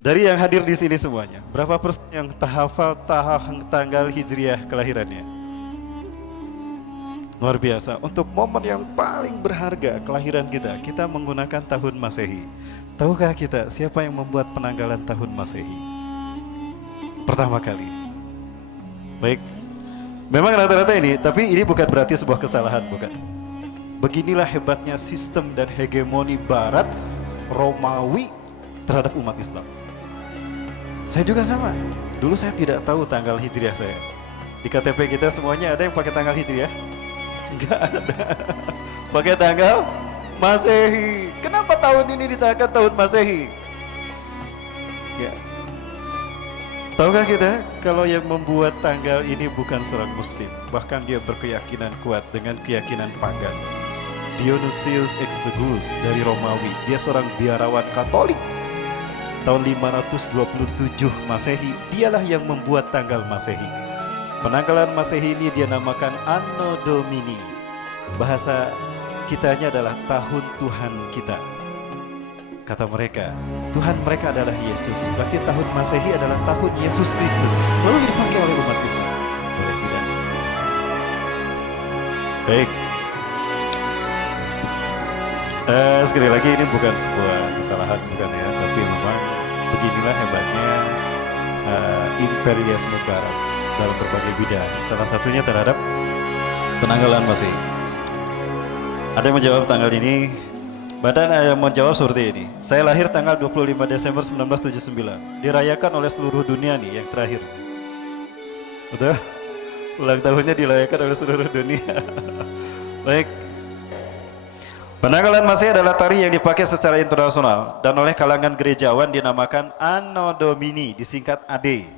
Dari yang hadir di sini semuanya, berapa persen yang hafal tanggal hijriah kelahirannya? Luar biasa. Untuk momen yang paling berharga kelahiran kita, kita menggunakan tahun Masehi. Tahukah kita siapa yang membuat penanggalan tahun Masehi? Pertama kali. Baik. Memang rata-rata ini, tapi ini bukan berarti sebuah kesalahan, bukan. Beginilah hebatnya sistem dan hegemoni Barat Romawi terhadap umat Islam. Saya juga sama. Dulu saya tidak tahu tanggal hijriah saya. Di KTP kita semuanya ada yang pakai tanggal hijriah? Enggak ada. Pakai tanggal Masehi. Kenapa tahun ini ditakan tahun Masehi? Ya. Tahukah kita kalau yang membuat tanggal ini bukan seorang Muslim, bahkan dia berkeyakinan kuat dengan keyakinan pagan. Dionysius Exiguus dari Romawi. Dia seorang biarawan Katolik. Tahun 527 Masehi, dialah yang membuat tanggal Masehi. Penanggalan Masehi ini dia namakan Anno Domini. Bahasa kitanya adalah tahun Tuhan kita. Kata mereka, Tuhan mereka adalah Yesus. Berarti tahun Masehi adalah tahun Yesus Kristus. Lalu dipakai oleh umat Islam. Boleh tidak? Baik. Sekali lagi ini bukan sebuah kesalahan, bukan ya, tapi memang beginilah hebatnya imperialisme Barat dalam berbagai bidang. Salah satunya terhadap penanggalan Masehi. Ada yang menjawab tanggal ini. Badan yang menjawab seperti ini. Saya lahir tanggal 25 Desember 1979. Dirayakan oleh seluruh dunia nih yang terakhir. Betul? Ulang tahunnya dirayakan oleh seluruh dunia. Baik. Penanggalan Masehi adalah tari yang dipakai secara internasional dan oleh kalangan gerejawan dinamakan Anno Domini, disingkat AD.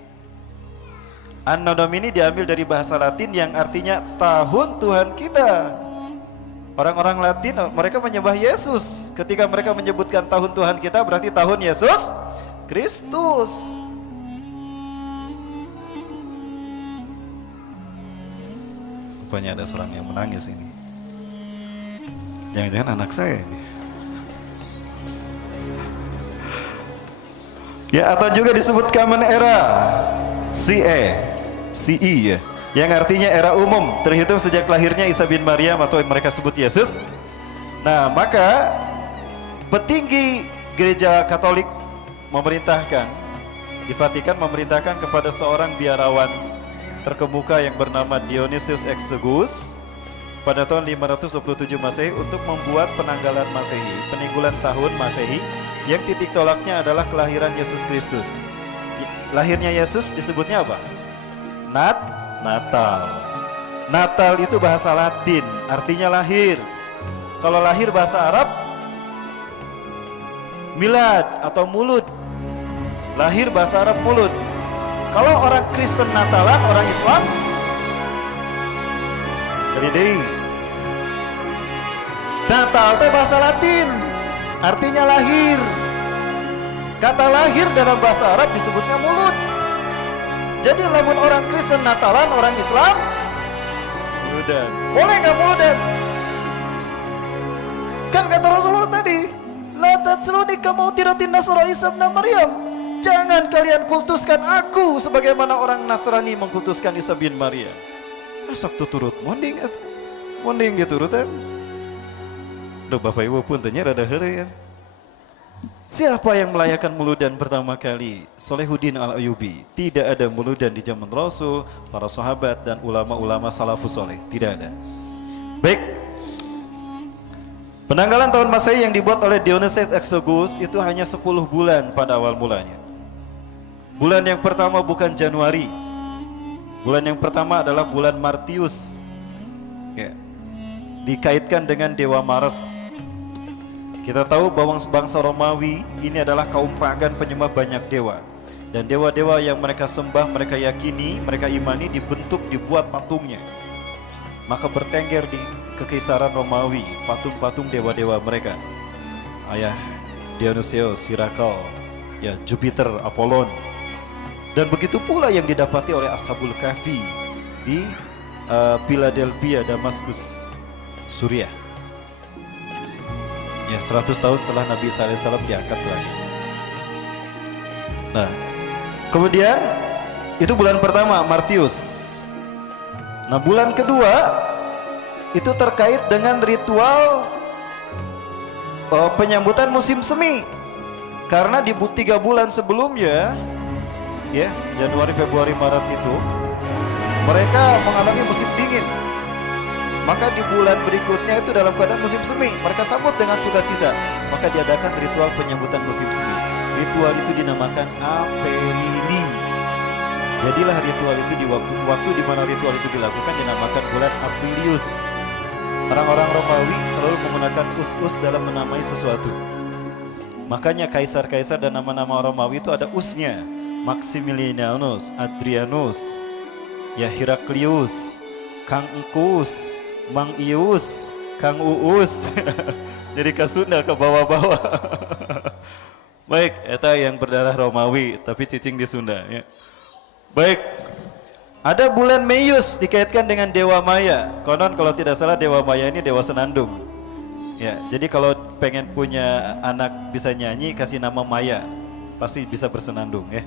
Anno Domini diambil dari bahasa Latin yang artinya tahun Tuhan kita. Orang-orang Latin mereka menyembah Yesus. Ketika mereka menyebutkan tahun Tuhan kita berarti tahun Yesus Kristus. Rupanya ada seorang yang menangis ini. Jangan-jangan anak saya ini. Ya, atau juga disebut Common Era, CE ya, yang artinya era umum, terhitung sejak lahirnya Isa bin Maryam atau yang mereka sebut Yesus. Nah, maka petinggi gereja Katolik memerintahkan, di Vatikan memerintahkan kepada seorang biarawan terkemuka yang bernama Dionysius Exiguus pada tahun 527 Masehi untuk membuat penanggalan Masehi, peninggalan tahun Masehi yang titik tolaknya adalah kelahiran Yesus Kristus. Lahirnya Yesus disebutnya apa? Natal. Natal itu bahasa Latin, artinya lahir. Kalau lahir bahasa Arab, milad atau mulud. Lahir bahasa Arab mulud. Kalau orang Kristen Natalan, orang Islam sekali deh. Natal itu bahasa Latin, artinya lahir. Kata lahir dalam bahasa Arab disebutnya mulud. Jadi lamun orang Kristen Natalan, orang Islam muludan. Boleh nggak muludan? Kan kata Rasulullah tadi, la tatsluni kama utiratin Nasara Isa bin Maryam. Jangan kalian kultuskan aku sebagaimana orang Nasrani mengkultuskan Isa bin Maryam. Asok tuturut monding atuh. Monding gitu turutan. Duh, Bapak Ibu pun tanya rada heureuy ya. Siapa yang melayakan muludan pertama kali? Solehuddin Al-Ayyubi. Tidak ada muludan di zaman Rasul, para sahabat dan ulama-ulama salafus soleh. Tidak ada. Baik. Penanggalan tahun Masehi yang dibuat oleh Dionysius Exiguus itu hanya 10 bulan pada awal mulanya. Bulan yang pertama bukan Januari. Bulan yang pertama adalah bulan Martius. Ya. Dikaitkan dengan dewa Mars. Kita tahu bahwa bangsa Romawi ini adalah kaum pagan penyembah banyak dewa. Dan dewa-dewa yang mereka sembah, mereka yakini, mereka imani dibentuk, dibuat patungnya. Maka bertengger di kekaisaran Romawi patung-patung dewa-dewa mereka. Ayah Dionysius, Hirakal, ya Jupiter, Apollon. Dan begitu pula yang didapati oleh Ashabul Kahfi di Philadelphia, Damaskus, Suriah. Ya, 100 tahun setelah Nabi Isa alaihissalam diangkat lagi. Nah, kemudian itu bulan pertama, Martius. Nah, bulan kedua itu terkait dengan ritual penyambutan musim semi. Karena di 3 bulan sebelumnya, ya, Januari, Februari, Maret itu mereka mengalami musim dingin. Maka di bulan berikutnya itu dalam keadaan musim semi, mereka sambut dengan sukacita. Maka diadakan ritual penyambutan musim semi. Ritual itu dinamakan Aperini. Jadilah ritual itu di waktu di mana ritual itu dilakukan dinamakan bulan Aprilius. Orang-orang Romawi selalu menggunakan us-us dalam menamai sesuatu. Makanya kaisar-kaisar dan nama-nama Romawi itu ada usnya. Maximilianus, Adrianus, ya, Heraklius, Kang Engkus, Mang Ius, Kang Uus. Jadi ke Sunda ke bawah-bawah. Baik, eta yang berdarah Romawi tapi cicing di Sunda, ya. Baik. Ada bulan Meius dikaitkan dengan Dewa Maya. Konon kalau tidak salah Dewa Maya ini dewa senandung. Ya, jadi kalau pengen punya anak bisa nyanyi kasih nama Maya, pasti bisa bersenandung, ya.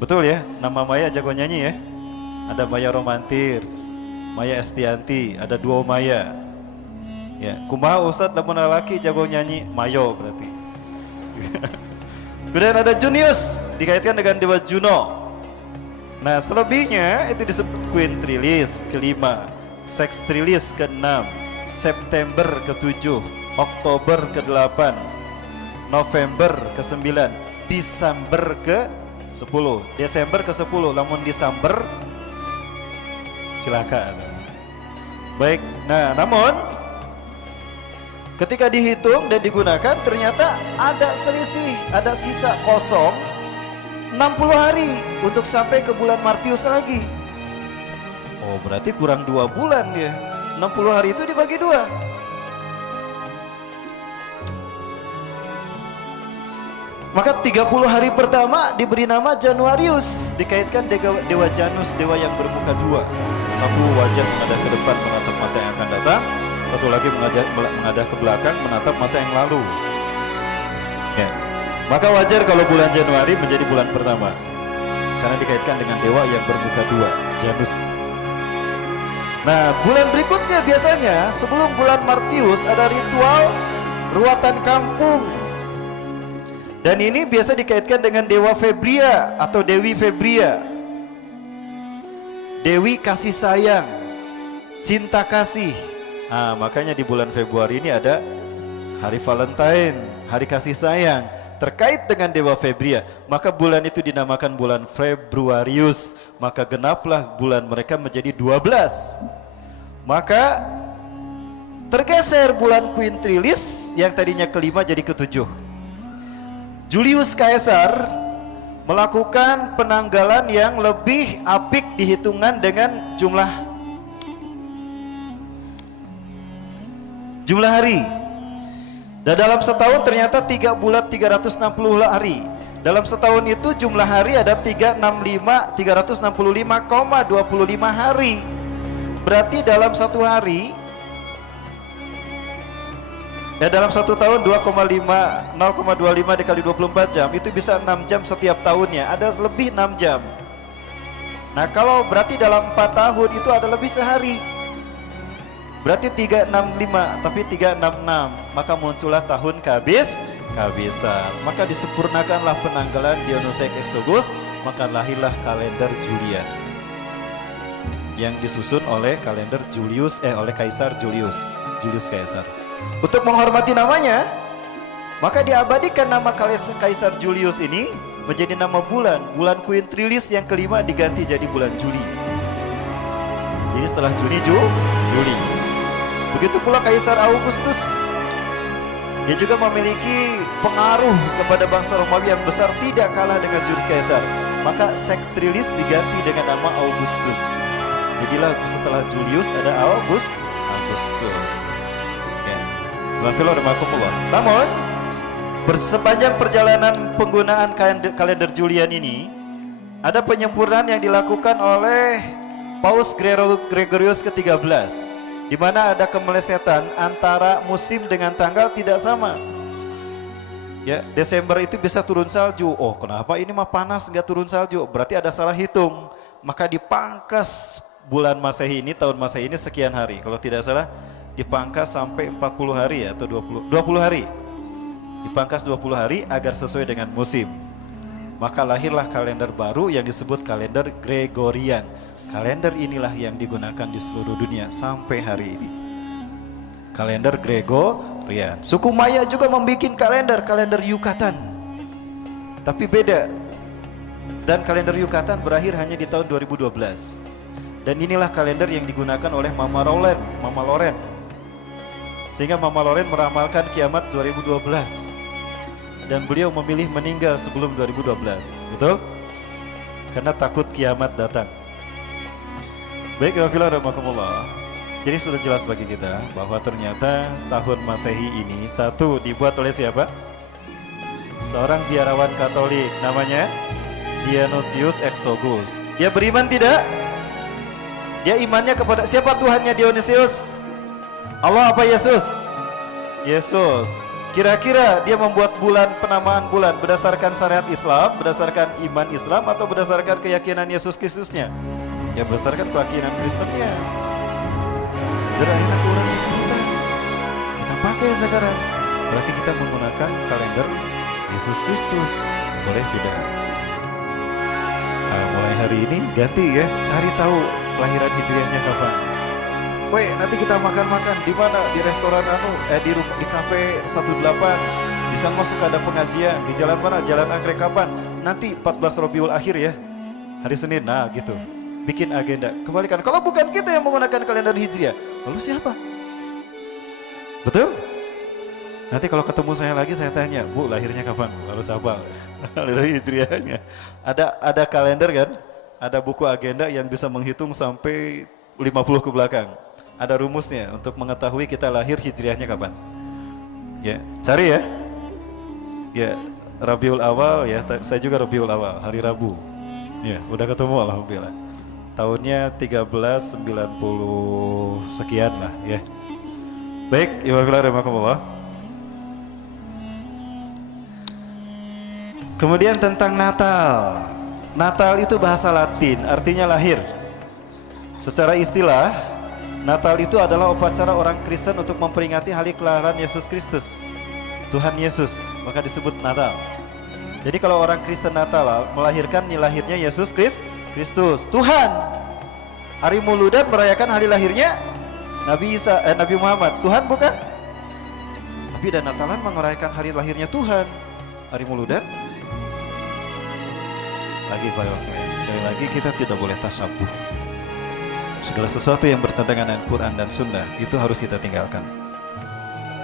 Betul ya, nama Maya jago nyanyi ya. Ada Maya Romantir, Maya Estianti, ada duo Maya. Ya, kumaha Ustad lamun laki jago nyanyi, Mayo berarti. Kemudian ada Junius dikaitkan dengan dewa Juno. Nah, selebihnya itu disebut Quintrilis ke-5, Sextilis ke-6, September ke-7, Oktober ke-8, November ke-9, Desember ke-10. Desember ke-10, lamun Desember silakan. Baik, nah namun ketika dihitung dan digunakan ternyata ada selisih, ada sisa kosong 60 hari untuk sampai ke bulan Martius lagi. Oh, berarti kurang 2 bulan dia. 60 hari itu dibagi 2. Maka 30 hari pertama diberi nama Januarius, dikaitkan dewa Janus, dewa yang bermuka 2. Satu wajah menghadap ke depan menatap masa yang akan datang, satu lagi menghadap ke belakang menatap masa yang lalu. Ya. Maka wajar kalau bulan Januari menjadi bulan pertama, karena dikaitkan dengan dewa yang bermuka 2, Janus. Nah, bulan berikutnya biasanya sebelum bulan Martius ada ritual ruatan kampung. Dan ini biasa dikaitkan dengan dewa Febria atau Dewi Febria. Dewi kasih sayang, cinta kasih. Nah, makanya di bulan Februari ini ada hari Valentine, hari kasih sayang, terkait dengan dewa Febria. Maka bulan itu dinamakan bulan Februarius. Maka genaplah bulan mereka menjadi 12. Maka tergeser bulan Quintrilis yang tadinya ke-5 jadi ke-7. Julius Caesar melakukan penanggalan yang lebih apik dihitungan dengan jumlah hari. Dan dalam setahun ternyata 3 bulan 360 hari. Dalam setahun itu jumlah hari ada 365,25 hari. Berarti dalam satu hari, ya dalam satu tahun 0,25 dikali 24 jam itu bisa 6 jam setiap tahunnya. Ada lebih 6 jam. Nah, kalau berarti dalam 4 tahun itu ada lebih sehari. Berarti 365, tapi 366. Maka muncullah tahun kehabisan. Maka disempurnakanlah penanggalan Dionysius Exiguus, maka lahirlah kalender Julian yang disusun oleh kalender oleh Kaisar Julius Caesar. Untuk menghormati namanya, maka diabadikan nama Kaisar Julius ini menjadi nama bulan. Bulan Quintrilis yang ke-5 diganti jadi bulan Juli. Jadi setelah Juni, Juli. Begitu pula Kaisar Augustus. Dia juga memiliki pengaruh kepada bangsa Romawi yang besar, tidak kalah dengan Julius Caesar. Maka Sextilis diganti dengan nama Augustus. Jadilah setelah Julius ada Augustus. Ya. Namun sepanjang perjalanan penggunaan kalender Julian ini ada penyempurnaan yang dilakukan oleh Paus Gregorius ke-13, di mana ada kemelesetan antara musim dengan tanggal tidak sama. Ya, Desember itu bisa turun salju. Oh, kenapa ini mah panas nggak turun salju? Berarti ada salah hitung. Maka dipangkas bulan Masehi ini, tahun Masehi ini sekian hari. Kalau tidak salah dipangkas sampai 40 hari ya, atau 20 hari. Dipangkas 20 hari agar sesuai dengan musim. Maka lahirlah kalender baru yang disebut kalender Gregorian. Kalender inilah yang digunakan di seluruh dunia sampai hari ini. Kalender Gregorian. Suku Maya juga membuat kalender Yucatan. Tapi beda. Dan kalender Yucatan berakhir hanya di tahun 2012. Dan inilah kalender yang digunakan oleh Mama Loren. Sehingga Mama Loren meramalkan kiamat 2012. Dan beliau memilih meninggal sebelum 2012. Betul? Karena takut kiamat datang. Baik, Alhamdulillah. Jadi sudah jelas bagi kita bahwa ternyata tahun Masehi ini satu dibuat oleh siapa? Seorang biarawan Katolik namanya Dionysius Exiguus. Dia beriman tidak? Dia imannya kepada siapa Tuhannya Dionysius? Allah apa Yesus? Yesus. Kira-kira dia membuat bulan, penamaan bulan berdasarkan syariat Islam, berdasarkan iman Islam, atau berdasarkan keyakinan Yesus Kristusnya? Ya berdasarkan keyakinan Kristennya. Akhirnya kita pakai sekarang. Berarti kita menggunakan kalender Yesus Kristus. Boleh tidak? Nah, mulai hari ini ganti ya, cari tahu kelahiran hijriahnya kapan. Woi, nanti kita makan-makan di mana? Di restoran di kafe 18. Bisa masuk ada pengajian di jalan mana? Jalan Anggrek kapan? Nanti 14 Rabiul Akhir ya. Hari Senin. Nah, gitu. Bikin agenda. Kembalikan. Kalau bukan kita yang menggunakan kalender hijriah, lalu siapa? Betul? Nanti kalau ketemu saya lagi saya tanya, Bu, lahirnya kapan? Lalu siapa? Kalender hijriahnya. Ada kalender kan? Ada buku agenda yang bisa menghitung sampai 50 ke belakang. Ada rumusnya untuk mengetahui kita lahir hijriahnya kapan. Ya, cari ya. Ya, Rabiul Awal ya, saya juga Rabiul Awal, hari Rabu. Ya, udah ketemu alhamdulillah. Tahunnya 1390 sekian lah ya. Baik, Ibadah. Kemudian tentang Natal. Natal itu bahasa Latin, artinya lahir. Secara istilah, Natal itu adalah upacara orang Kristen untuk memperingati hari kelahiran Yesus Kristus, Tuhan Yesus, maka disebut Natal. Jadi kalau orang Kristen Natal melahirkan lahirnya Yesus Kristus, Tuhan. Hari Mauludan merayakan hari lahirnya Nabi Muhammad, Tuhan bukan? Tapi dan Natalan merayakan hari lahirnya Tuhan. Hari Mauludan lagi para sekali lagi kita tidak boleh tasabuh. Segala sesuatu yang bertentangan dengan Quran dan Sunnah itu harus kita tinggalkan.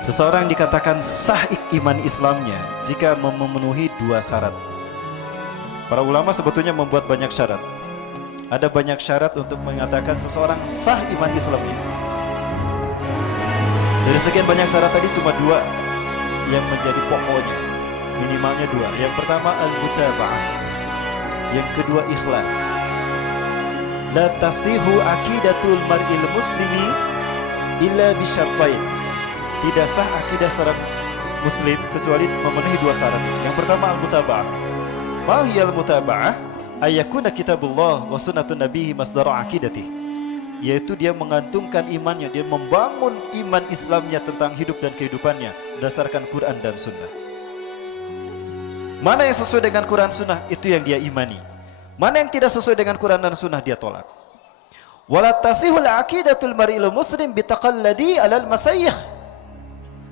Seseorang dikatakan sah iman Islamnya jika memenuhi dua syarat. Para ulama sebetulnya membuat banyak syarat. Ada banyak syarat untuk mengatakan seseorang sah iman Islamnya. Dari sekian banyak syarat tadi cuma dua yang menjadi pokoknya, minimalnya dua. Yang pertama al-mutaba'ah, yang kedua ikhlas. La tasihu aqidatul mar'il muslimi illa bisyartain. Tidak sah akidah seorang muslim kecuali memenuhi dua syarat. Yang pertama al-mutaba'ah. Ma hiya al-mutaba'ah? Ayakuna kitabullah wa sunnatun nabihi masdar aqidati. Yaitu dia mengantungkan imannya, dia membangun iman Islamnya tentang hidup dan kehidupannya berdasarkan Quran dan Sunnah. Mana yang sesuai dengan Quran Sunnah itu yang dia imani. Mana yang tidak sesuai dengan Quran dan Sunnah dia tolak. Wala tasihul aqidatul mar'il muslim bitaqalladi alal masayyih.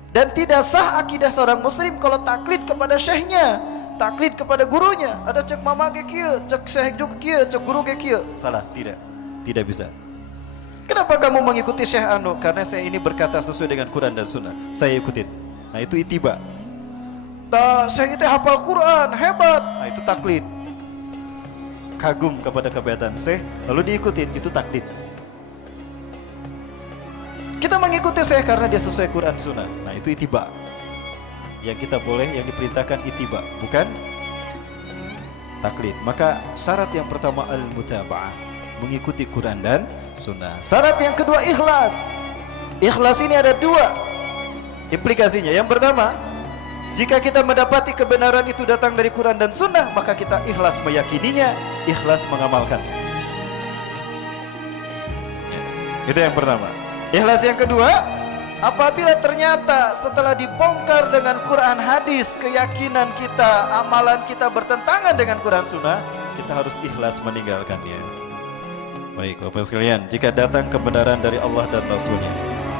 Dan tidak sah akidah seorang muslim kalau taklid kepada syekhnya, taklid kepada gurunya. Ada cek mama ke kieu, cek syekh juga kieu, cek guru ke kieu. Salah, tidak bisa. Kenapa kamu mengikuti syekh anu? Karena saya ini berkata sesuai dengan Quran dan Sunnah, saya ikutin. Nah itu ittiba. Nah, saya itu hafal Quran, hebat. Nah itu taklid. Kagum kepada kebebasan syekh, lalu diikutin, itu taklid. Kita mengikuti syekh karena dia sesuai Quran Sunnah. Nah itu ittiba. Yang kita boleh, yang diperintahkan ittiba, bukan taklid. Maka syarat yang pertama al-mutaba'ah. mengikuti Quran dan Sunnah. Syarat yang kedua ikhlas. Ikhlas ini ada dua implikasinya. Yang pertama, jika kita mendapati kebenaran itu datang dari Quran dan Sunnah, maka kita ikhlas meyakininya, ikhlas mengamalkannya. Itu yang pertama. Ikhlas yang kedua, apabila ternyata setelah dibongkar dengan Quran hadis, keyakinan kita, amalan kita bertentangan dengan Quran Sunnah, kita harus ikhlas meninggalkannya. Baik Bapak sekalian, jika datang kebenaran dari Allah dan Rasulnya,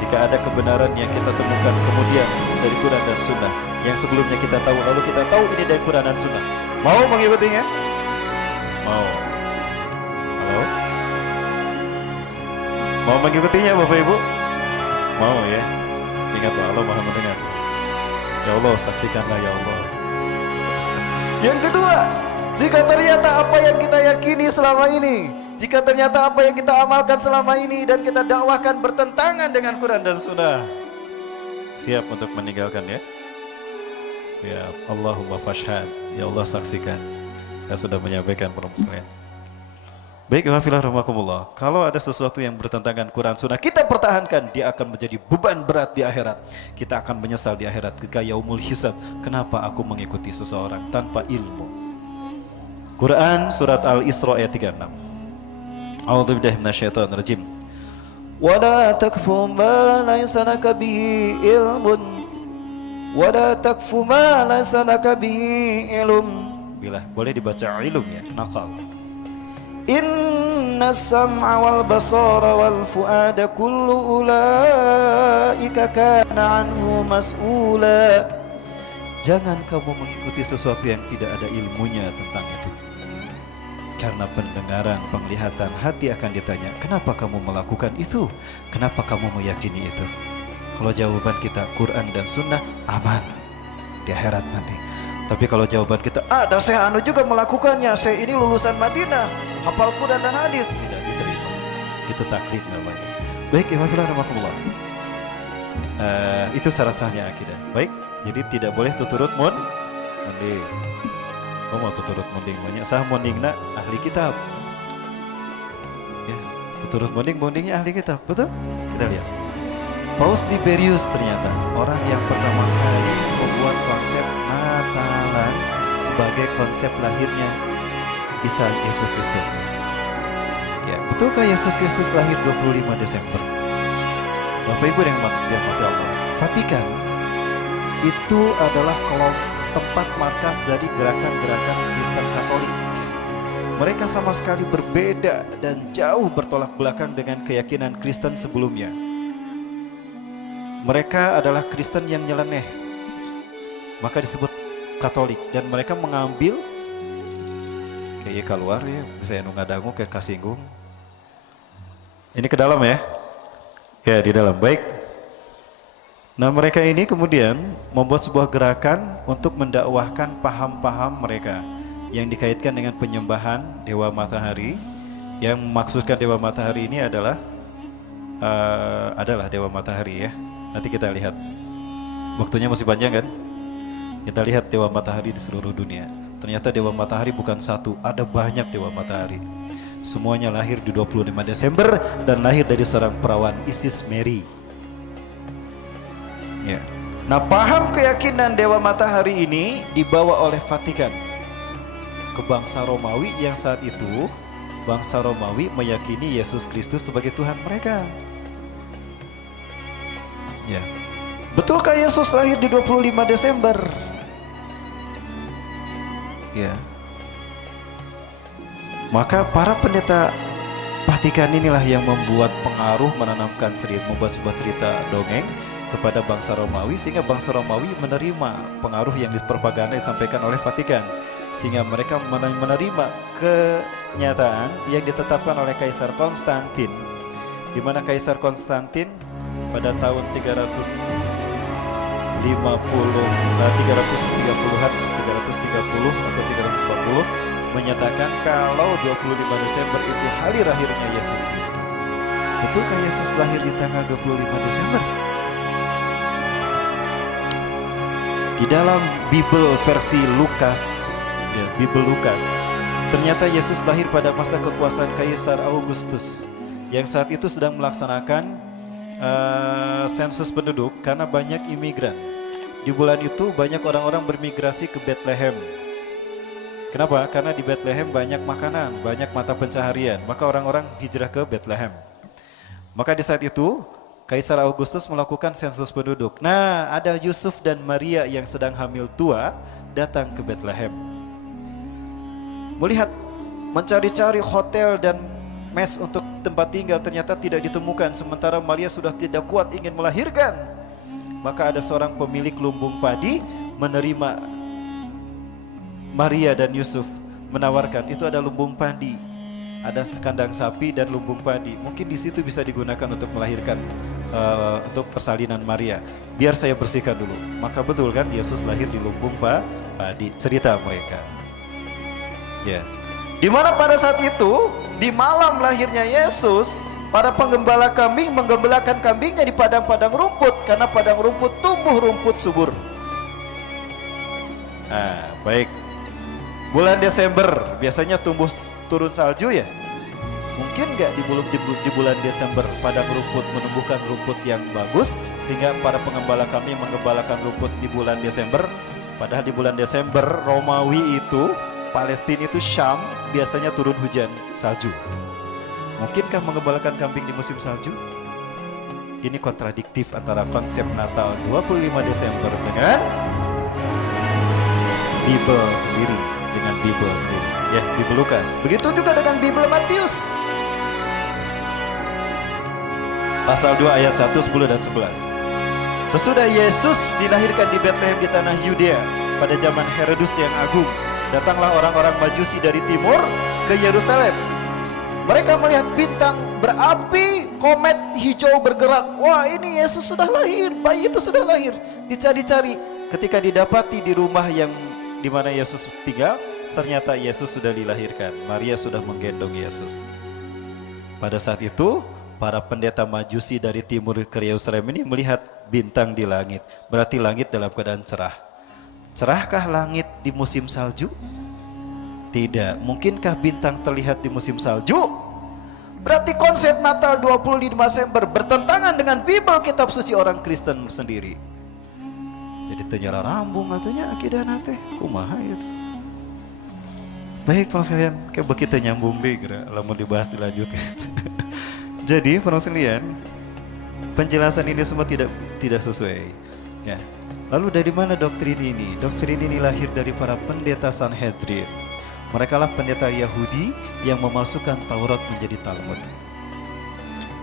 jika ada kebenaran yang kita temukan kemudian dari Quran dan Sunnah, yang sebelumnya kita tahu, lalu kita tahu ini dari Quran dan Sunnah, mau mengikutinya? Mau? Halo? Mau mengikutinya Bapak Ibu? Mau ya? Ingatlah Allah Maha mendengar. Ya Allah, saksikanlah ya Allah. Yang kedua, jika ternyata apa yang kita yakini selama ini, jika ternyata apa yang kita amalkan selama ini dan kita dakwahkan bertentangan dengan Quran dan Sunnah, siap untuk meninggalkan ya? Siap. Allahumma fashhad. Ya Allah, saksikan. Saya sudah menyampaikan para muslimin. Baik, wafilah rahmakumullah. Kalau ada sesuatu yang bertentangan Quran Sunnah, kita pertahankan, dia akan menjadi beban berat di akhirat. Kita akan menyesal di akhirat ketika yaumul hisab. Kenapa aku mengikuti seseorang tanpa ilmu? Quran surat Al-Isra ayat 36. A'udzubillahi minasyaitonir rajim. Wa la takfu ma laysa laka bihi ilmun. Wa la takfu ma laysa laka bihi ilm. Bila boleh dibaca ilm ya, naqal. Inna sam'a wal basara wal fuada kullu ulaika kana anhu mas'ula. Jangan kamu mengikuti sesuatu yang tidak ada ilmunya tentang itu. Karena pendengaran, penglihatan, hati akan ditanya, kenapa kamu melakukan itu? Kenapa kamu meyakini itu? Kalau jawaban kita Quran dan Sunnah, aman di akhirat nanti. Tapi kalau jawaban kita, ada saya anu juga melakukannya, saya ini lulusan Madinah, hafal Quran dan hadis, tidak diterima. Itu taklid namanya. Baik, ikhwanifilah rahmatullah. Itu syarat sahnya akidah. Baik, jadi tidak boleh tuturut munding. Kau mau tuturut munding banyak sah mundingna ahli kitab. Ya, tuturut mundingnya ahli kitab, betul? Kita lihat. Paus Liberius ternyata orang yang pertama kali membuat konsep Natalan sebagai konsep lahirnya Isa Yesus Kristus. Ya, betulkah Yesus Kristus lahir 25 Desember? Bapak Ibu yang mati Allah, Vatikan itu adalah tempat markas dari gerakan-gerakan Kristen Katolik. Mereka sama sekali berbeda dan jauh bertolak belakang dengan keyakinan Kristen sebelumnya. Mereka adalah Kristen yang nyeleneh, maka disebut Katolik, dan mereka mengambil kayak keluar ya, misalnya ngadangu kayak kasinggung. Ini ke dalam ya, ya di dalam. Baik. Nah mereka ini kemudian membuat sebuah gerakan untuk mendakwahkan paham-paham mereka yang dikaitkan dengan penyembahan dewa matahari. Yang maksudkan dewa matahari ini adalah dewa matahari ya. Nanti kita lihat, waktunya masih panjang kan? Kita lihat dewa matahari di seluruh dunia. Ternyata dewa matahari bukan satu, ada banyak dewa matahari. Semuanya lahir di 25 Desember dan lahir dari seorang perawan Isis Mary. Ya. Nah paham keyakinan dewa matahari ini dibawa oleh Vatikan ke bangsa Romawi yang saat itu bangsa Romawi meyakini Yesus Kristus sebagai Tuhan mereka. Ya. Betulkah Yesus lahir di 25 Desember? Ya. Maka para pendeta Vatikan inilah yang membuat pengaruh, menanamkan cerita, membuat sebuah cerita dongeng kepada bangsa Romawi, sehingga bangsa Romawi menerima pengaruh yang dipropaganda disampaikan oleh Vatikan, sehingga mereka menerima kenyataan yang ditetapkan oleh Kaisar Konstantin, di mana Kaisar Konstantin pada tahun 330-an 330 atau 340 menyatakan kalau 25 Desember itu hari lahirnya Yesus Kristus. Betulkah Yesus lahir di tanggal 25 Desember? Di dalam Bible versi Lukas, ya, Bible Lukas, Ternyata Yesus lahir pada masa kekuasaan Kaisar Augustus yang saat itu sedang melaksanakan sensus penduduk karena banyak imigran. Di bulan itu banyak orang-orang bermigrasi ke Bethlehem. Kenapa? Karena di Bethlehem banyak makanan, banyak mata pencaharian. Maka orang-orang hijrah ke Bethlehem. Maka di saat itu Kaisar Augustus melakukan sensus penduduk. Nah, ada Yusuf dan Maria yang sedang hamil tua datang ke Bethlehem. Melihat, mencari-cari hotel dan mes untuk tempat tinggal, ternyata tidak ditemukan. Sementara Maria sudah tidak kuat ingin melahirkan. Maka ada seorang pemilik lumbung padi menerima Maria dan Yusuf, menawarkan, itu ada lumbung padi, ada kandang sapi dan lumbung padi. Mungkin di situ bisa digunakan untuk melahirkan, untuk persalinan Maria. Biar saya bersihkan dulu. Maka betul kan, Yesus lahir di lumbung padi. Cerita mereka. Ya. Di mana pada saat itu, di malam lahirnya Yesus, para penggembala kambing menggembalakan kambingnya di padang-padang rumput, karena padang rumput tumbuh rumput subur. Nah, baik. Bulan Desember biasanya turun salju ya. Mungkin nggak di bulan Desember padang rumput menumbuhkan rumput yang bagus sehingga para pengembala kambing menggembalakan rumput di bulan Desember. Padahal di bulan Desember Romawi itu, Palestina itu, Syam biasanya turun hujan salju. Mungkinkah menggembalakan kambing di musim salju? Ini kontradiktif antara konsep Natal 25 Desember dengan Bible sendiri, ya, Bible Lukas. Begitu juga dengan Bible Matius. Pasal 2 ayat 1, 10 dan 11. Sesudah Yesus dilahirkan di Bethlehem di tanah Yudea pada zaman Herodus yang agung, datanglah orang-orang Majusi dari timur ke Yerusalem. Mereka melihat bintang berapi, komet hijau bergerak. Wah, ini Yesus sudah lahir, bayi itu sudah lahir. Dicari-cari, ketika didapati di rumah yang di mana Yesus tinggal, ternyata Yesus sudah dilahirkan. Maria sudah menggendong Yesus. Pada saat itu, para pendeta Majusi dari timur ke Yerusalem ini melihat bintang di langit. Berarti langit dalam keadaan cerah. Cerahkah langit di musim salju? Tidak. Mungkinkah bintang terlihat di musim salju? Berarti konsep Natal 25 Desember bertentangan dengan Bible, kitab suci orang Kristen sendiri. Jadi ternyata rambung katanya akidah nate. Kumaha itu. Baik, para sekalian, kayak begitu nyambung begra, lamun dibahas dilanjutkan. Jadi, para sekalian, penjelasan ini semua tidak sesuai. Ya. Lalu dari mana doktrin ini? Doktrin ini lahir dari para pendeta Sanhedrin. Mereka lah pendeta Yahudi yang memasukkan Taurat menjadi Talmud.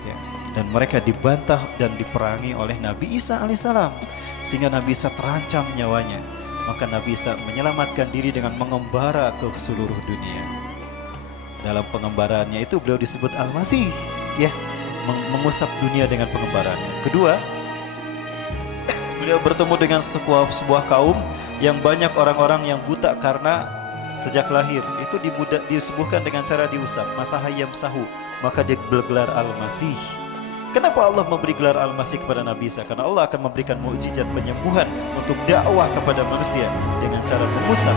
Ya. Dan mereka dibantah dan diperangi oleh Nabi Isa alaihissalam, sehingga Nabi Isa terancam nyawanya. Maka Nabi Isa menyelamatkan diri dengan mengembara ke seluruh dunia. Dalam pengembaraannya itu beliau disebut Al-Masih, ya, mengusap dunia dengan pengembaraannya. Kedua, beliau bertemu dengan sebuah kaum yang banyak orang-orang yang buta karena sejak lahir itu disembuhkan dengan cara diusap, masahayam sahu, maka dia bergelar Al-Masih. Kenapa Allah memberi gelar Al-Masih kepada Nabi Isa? Karena Allah akan memberikan mukjizat penyembuhan untuk dakwah kepada manusia dengan cara mengusap,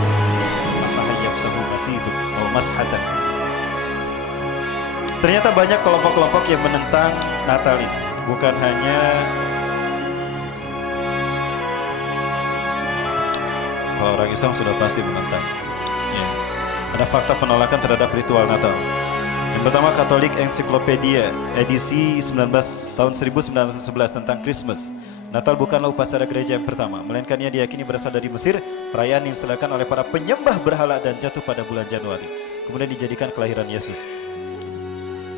masahayam sahu masihun atau mashatan. Ternyata banyak kelompok-kelompok yang menentang Natal ini. Bukan hanya kalau orang Islam sudah pasti menentang. Ya. Ada fakta penolakan terhadap ritual Natal. Yang pertama, Katolik Encyclopedia edisi 19 tahun 1911 tentang Christmas. Natal bukanlah upacara gereja yang pertama, melainkan ia diyakini berasal dari Mesir, perayaan yang diselenggarakan oleh para penyembah berhala dan jatuh pada bulan Januari. Kemudian dijadikan kelahiran Yesus.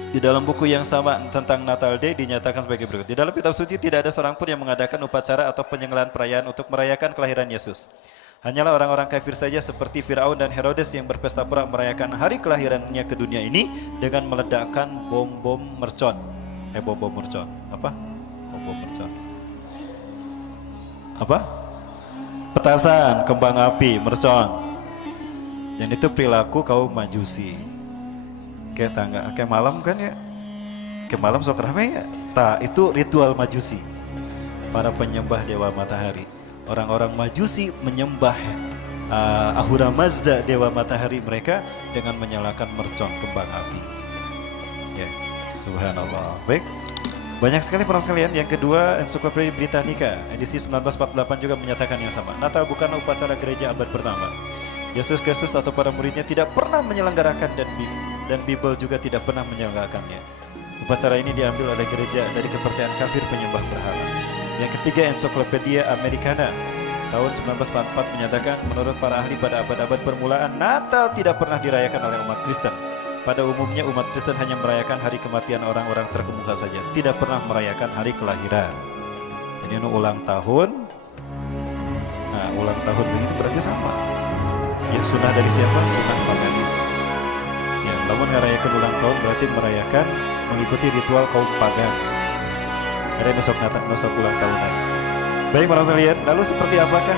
Di dalam buku yang sama tentang Natal Day dinyatakan sebagai berikut. Di dalam kitab suci tidak ada seorang pun yang mengadakan upacara atau penyembelihan perayaan untuk merayakan kelahiran Yesus. Hanyalah orang-orang kafir saja seperti Firaun dan Herodes yang berpesta pora merayakan hari kelahirannya ke dunia ini dengan meledakkan bom-bom mercon. Bom-bom mercon. Apa? Bom mercon. Apa? Petasan, kembang api, mercon. Dan itu perilaku kaum Majusi. Kayak malam kan ya? Kayak malam sok rame ya? Itu ritual Majusi. Para penyembah dewa matahari. Orang-orang Majusi menyembah Ahura Mazda, dewa matahari mereka, dengan menyalakan mercon kembang api. Ya, subhanallah. Baik, banyak sekali para sekalian. Yang kedua, Ensiklopedia Britannica edisi 1948 juga menyatakan yang sama. Natal bukan upacara gereja abad pertama. Yesus Kristus atau para muridnya tidak pernah menyelenggarakan, dan Bible juga tidak pernah menyelenggarakannya. Upacara ini diambil oleh gereja dari kepercayaan kafir penyembah berhala. Yang ketiga, Ensiklopedia Americana tahun 1944 menyatakan, menurut para ahli pada abad-abad permulaan, Natal tidak pernah dirayakan oleh umat Kristen. Pada umumnya umat Kristen hanya merayakan hari kematian orang-orang terkemuka saja, tidak pernah merayakan hari kelahiran. Jadi ulang tahun, nah ulang tahun begitu berarti sama. Ya, sunnah dari siapa? Sunnah paganis. Ya, namun merayakan ulang tahun berarti merayakan, mengikuti ritual kaum pagan. Ada nusuk ulang tahunan. Baik para sekalian, lalu seperti apakah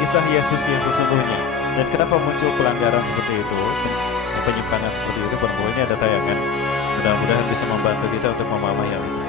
kisah Yesus yang sesungguhnya? Dan kenapa muncul pelanggaran seperti itu? Penyimpangan seperti itu? Bahwa ini ada tayangan. Mudah-mudahan bisa membantu kita untuk memahami hal ini.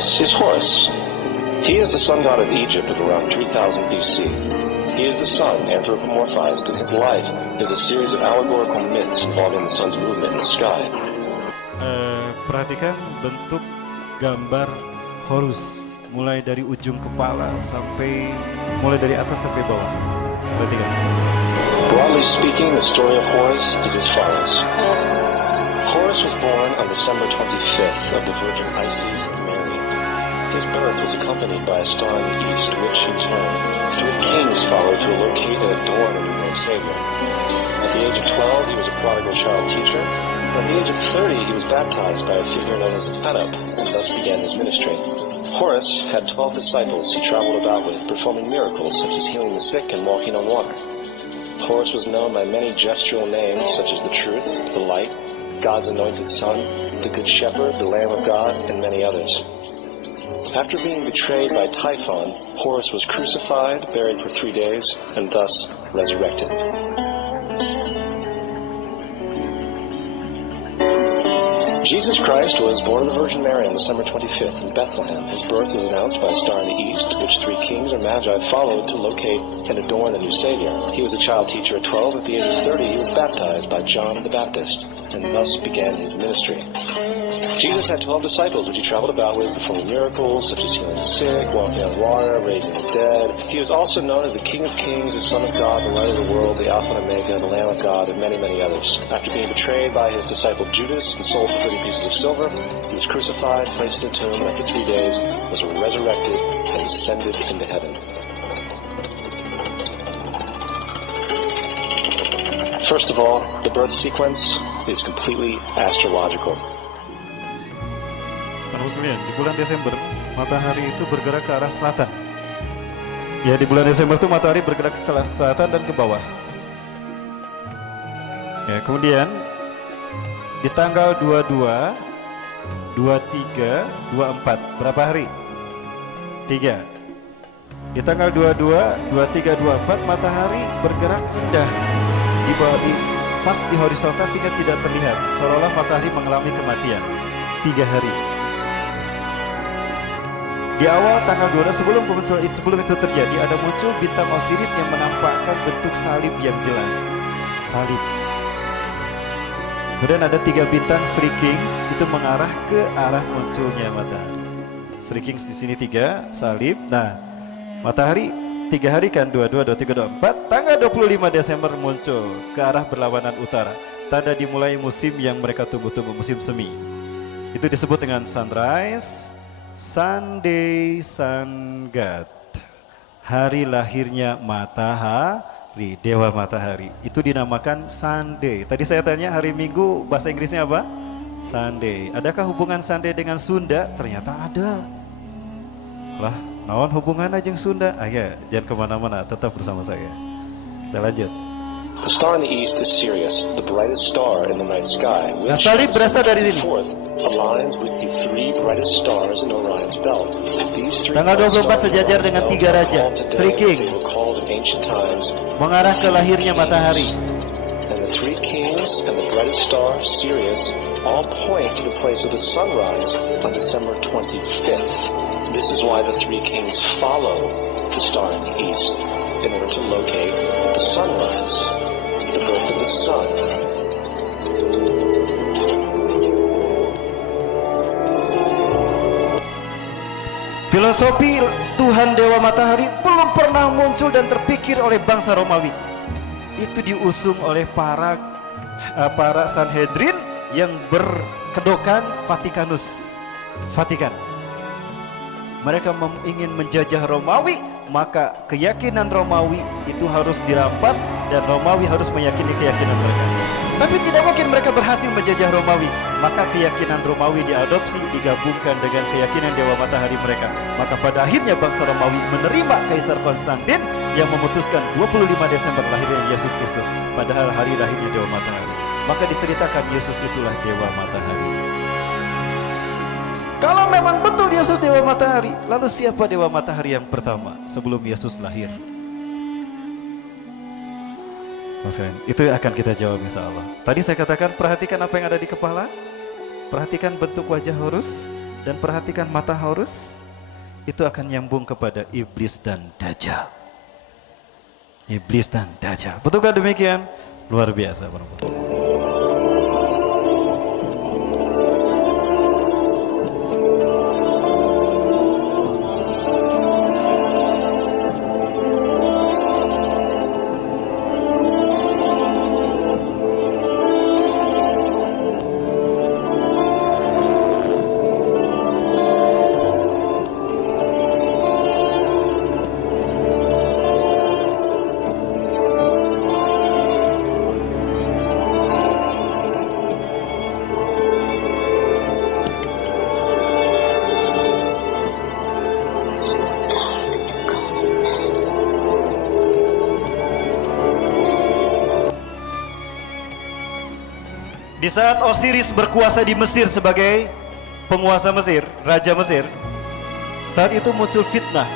This is Horus. He is the sun god of Egypt of around 3000 BC. He is the sun anthropomorphized, and his life is a series of allegorical myths involving the sun's movement in the sky. Perhatikan bentuk gambar Horus, mulai dari ujung kepala mulai dari atas sampai bawah. Perhatikan. Broadly speaking, the story of Horus is as follows. Horus was born on December 25th of the Virgin Isis and Mary. His birth was accompanied by a star in the east, which in turn 3 kings followed to locate and adorn a newborn Savior. At the age of 12, he was a prodigal child teacher. At the age of 30, he was baptized by a figure known as Anup, and thus began his ministry. Horus had 12 disciples he traveled about with, performing miracles such as healing the sick and walking on water. Horus was known by many gestural names such as the Truth, the Light, God's Anointed Son, the Good Shepherd, the Lamb of God, and many others. After being betrayed by Typhon, Horus was crucified, buried for 3 days, and thus resurrected. Jesus Christ was born of the Virgin Mary on December 25th in Bethlehem. His birth was announced by a star in the east, which 3 kings or magi followed to locate and adorn the new Savior. He was a child teacher at 12. At the age of 30, he was baptized by John the Baptist, and thus began his ministry. Jesus had 12 disciples, which he traveled about with, performing miracles such as healing the sick, walking on water, raising the dead. He was also known as the King of Kings, the Son of God, the Light of the World, the Alpha and Omega, the Lamb of God, and many, many others. After being betrayed by his disciple Judas and sold for 30 pieces of silver, he was crucified, placed in a tomb, and after 3 days was resurrected and ascended into heaven. First of all, the birth sequence is completely astrological. Muslim, di bulan Desember matahari itu bergerak ke arah selatan. Ya, di bulan Desember itu matahari bergerak ke selatan dan ke bawah. Ya, kemudian di tanggal 22, 23, 24 berapa hari? 3. Di tanggal 22, 23, 24 matahari bergerak rendah di bawah, pas di horizontal sehingga tidak terlihat, seolah-olah matahari mengalami kematian 3 hari. Di awal tanggal 12 sebelum itu terjadi, ada muncul bintang Osiris yang menampakkan bentuk salib yang jelas. Salib. Kemudian ada 3 bintang Three Kings, itu mengarah ke arah munculnya matahari. Three Kings di sini 3, salib. Nah, matahari 3 hari kan, 22, 23, 24. Tanggal 25 Desember muncul ke arah berlawanan utara. Tanda dimulai musim yang mereka tunggu-tunggu, musim semi. Itu disebut dengan sunrise, Sunday, Sun God. Hari lahirnya matahari, dewa matahari. Itu dinamakan Sunday. Tadi saya tanya hari Minggu bahasa Inggrisnya apa? Sunday. Adakah hubungan Sunday dengan Sunda? Ternyata ada. Lah, naon hubungan aja Sunda? Ya, jangan kemana-mana, tetap bersama saya. Kita lanjut. The star in the east is Sirius, the brightest star in the night sky, Nah, which salib berasal dari sini. aligns with the 3 brightest stars in Orion's belt. These 3 Tanggal 24 stars sejajar dengan 3 raja, all today Three as Kings, they were called in ancient times. mengarah ke lahirnya matahari. And the 3 kings and the brightest star, Sirius, all point to the place of the sunrise on December 25th. This is why the 3 kings follow the star in the east in order to locate the sunrise, the birth of the sun. Filosofi Tuhan Dewa Matahari belum pernah muncul dan terpikir oleh bangsa Romawi. Itu diusung oleh para Sanhedrin yang berkedokan Vatikan. Mereka ingin menjajah Romawi, maka keyakinan Romawi itu harus dirampas dan Romawi harus meyakini keyakinan mereka. Tapi tidak mungkin mereka berhasil menjajah Romawi, maka keyakinan Romawi diadopsi, digabungkan dengan keyakinan Dewa Matahari mereka. Maka pada akhirnya bangsa Romawi menerima Kaisar Konstantin yang memutuskan 25 Desember lahirnya Yesus Kristus, padahal hari lahirnya Dewa Matahari. Maka diceritakan Yesus itulah Dewa Matahari. Kalau memang betul Yesus Dewa Matahari, lalu siapa Dewa Matahari yang pertama sebelum Yesus lahir? Itu akan kita jawab insya Allah. Tadi saya katakan perhatikan apa yang ada di kepala, perhatikan bentuk wajah Horus, dan perhatikan mata Horus. Itu akan nyambung kepada Iblis dan Dajjal. Iblis dan Dajjal. Betulkah demikian? Luar biasa. Di saat Osiris berkuasa di Mesir sebagai penguasa Mesir, raja Mesir, saat itu muncul fitnah.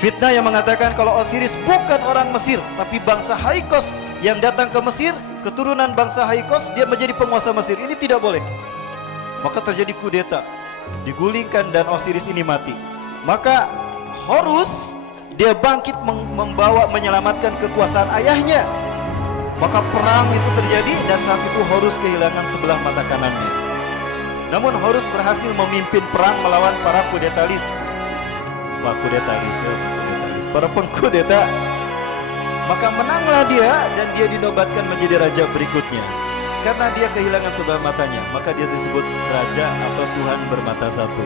Fitnah yang mengatakan kalau Osiris bukan orang Mesir, tapi bangsa Haikos yang datang ke Mesir, keturunan bangsa Haikos, dia menjadi penguasa Mesir. Ini tidak boleh. Maka terjadi kudeta, digulingkan dan Osiris ini mati. Maka Horus, dia bangkit membawa menyelamatkan kekuasaan ayahnya. Maka perang itu terjadi dan saat itu Horus kehilangan sebelah mata kanannya. Namun Horus berhasil memimpin perang melawan para kudetalis. Para pengkudeta. Maka menanglah dia dan dia dinobatkan menjadi raja berikutnya. Karena dia kehilangan sebelah matanya, maka dia disebut raja atau Tuhan bermata satu.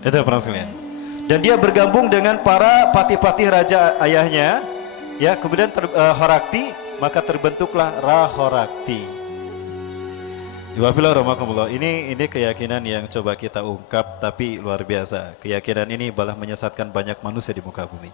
Itu perang sekalian. Dan dia bergabung dengan para patih-patih raja ayahnya, ya, kemudian Horakti, maka terbentuklah Rahorakti. Ini keyakinan yang coba kita ungkap, tapi luar biasa. Keyakinan ini malah menyesatkan banyak manusia di muka bumi.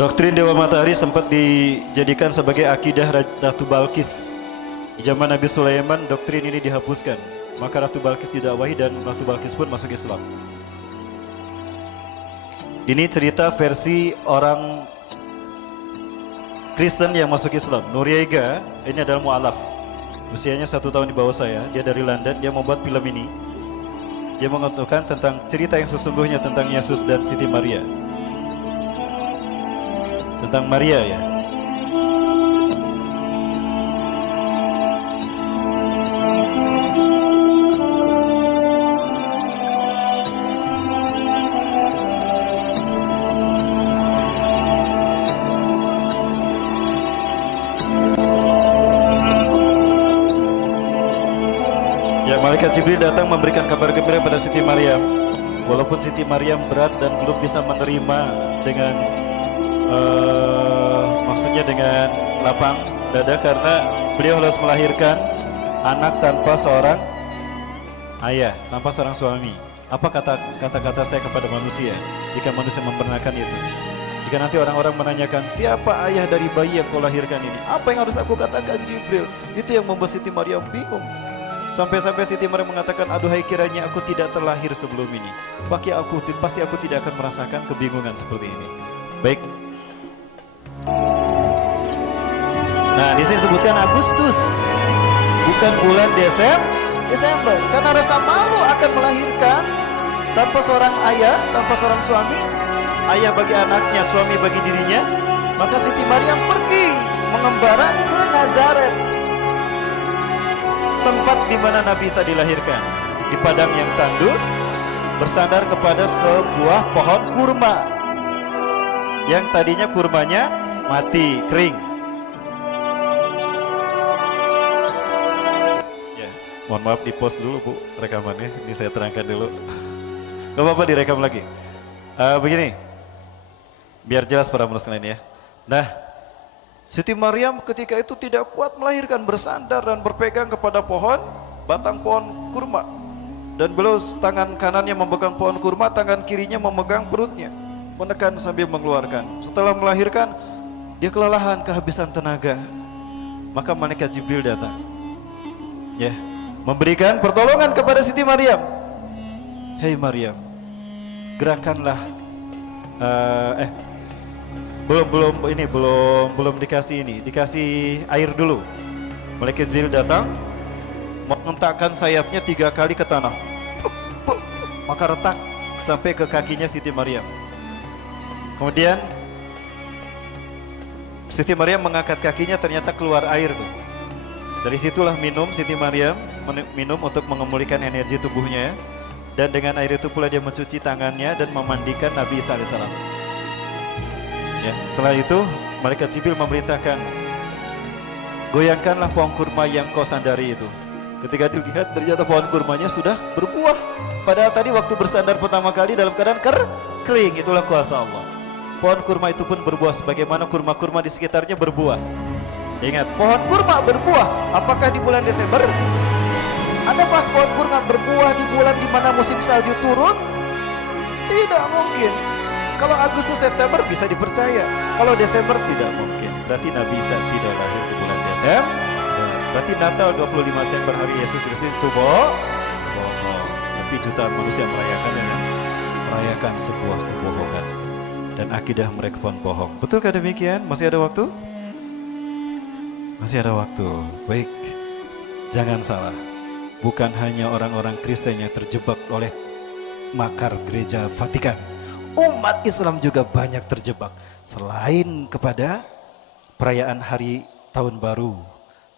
Doktrin Dewa Matahari sempat dijadikan sebagai akidah Ratu Balkis. Di zaman Nabi Sulaiman, doktrin ini dihapuskan. Maka Ratu Balkis didakwahi dan Ratu Balkis pun masuk Islam. Ini cerita versi orang Kristen yang masuk Islam. Noriega, ini adalah mu'alaf. Usianya 1 tahun di bawah saya. Dia dari London, dia membuat film ini. Dia mengatakan tentang cerita yang sesungguhnya tentang Yesus dan Siti Maria. Tentang Maria ya. Malaikat Jibril datang memberikan kabar gembira pada Siti Maryam. Walaupun Siti Maryam berat dan belum bisa menerima dengan maksudnya dengan lapang dada karena beliau harus melahirkan anak tanpa seorang ayah, tanpa seorang suami. Apa kata-kata saya kepada manusia jika manusia membenarkan itu? Jika nanti orang-orang menanyakan siapa ayah dari bayi yang kau lahirkan ini, apa yang harus aku katakan Jibril? Itu yang membuat Siti Maryam bingung. Sampai-sampai Siti Maryam mengatakan, aduhai kiranya aku tidak terlahir sebelum ini. Pasti aku tidak akan merasakan kebingungan seperti ini. Baik. Nah, di sini disebutkan Agustus, bukan bulan Desember. Karena rasa malu akan melahirkan tanpa seorang ayah, tanpa seorang suami. Ayah bagi anaknya, suami bagi dirinya. Maka Siti Maryam pergi mengembara ke Nazaret, tempat di mana Nabi Isa dilahirkan, di padang yang tandus, bersandar kepada sebuah pohon kurma yang tadinya kurmanya mati, kering. Ya, mohon maaf di pause dulu Bu rekamannya, ini saya terangkan dulu. Gak apa-apa direkam lagi. Begini, biar jelas para pemirsa lain ya. Nah, Siti Maryam ketika itu tidak kuat melahirkan, bersandar dan berpegang kepada batang pohon kurma. Dan beliau tangan kanannya memegang pohon kurma, tangan kirinya memegang perutnya, menekan sambil mengeluarkan. Setelah melahirkan, dia kelelahan, kehabisan tenaga. Maka malaikat Jibril datang, ya, memberikan pertolongan kepada Siti Maryam. Hei Maryam, gerakanlah. Belum dikasih air dulu. Malaikat Jibril datang, mengentakkan sayapnya 3 kali ke tanah, maka retak sampai ke kakinya Siti Maryam. Kemudian Siti Maryam mengangkat kakinya, ternyata keluar air tuh. Dari situlah Siti Maryam minum untuk memulihkan energi tubuhnya, dan dengan air itu pula dia mencuci tangannya dan memandikan Nabi Isa alaihissalam. Ya, setelah itu malaikat Jibril memerintahkan, goyangkanlah pohon kurma yang kau sandari itu. Ketika dilihat ternyata pohon kurmanya sudah berbuah. Padahal tadi waktu bersandar pertama kali dalam keadaan kering. Itulah kuasa Allah. Pohon kurma itu pun berbuah sebagaimana kurma-kurma di sekitarnya berbuah. Ingat, pohon kurma berbuah. Apakah di bulan Desember? Adakah pohon kurma berbuah di bulan di mana musim salju turun? Tidak mungkin. Kalau Agustus September bisa dipercaya, kalau Desember tidak mungkin. Berarti Nabi Isa tidak lahir di bulan Desember. Berarti Natal 25 Desember hari Yesus Kristus itu bohong. Tapi jutaan manusia merayakan sebuah kebohongan, dan akidah mereka pun bohong. Betulkah demikian? Masih ada waktu? Masih ada waktu. Baik, jangan salah. Bukan hanya orang-orang Kristen yang terjebak oleh makar gereja Vatikan. Umat Islam juga banyak terjebak. Selain kepada perayaan hari tahun baru,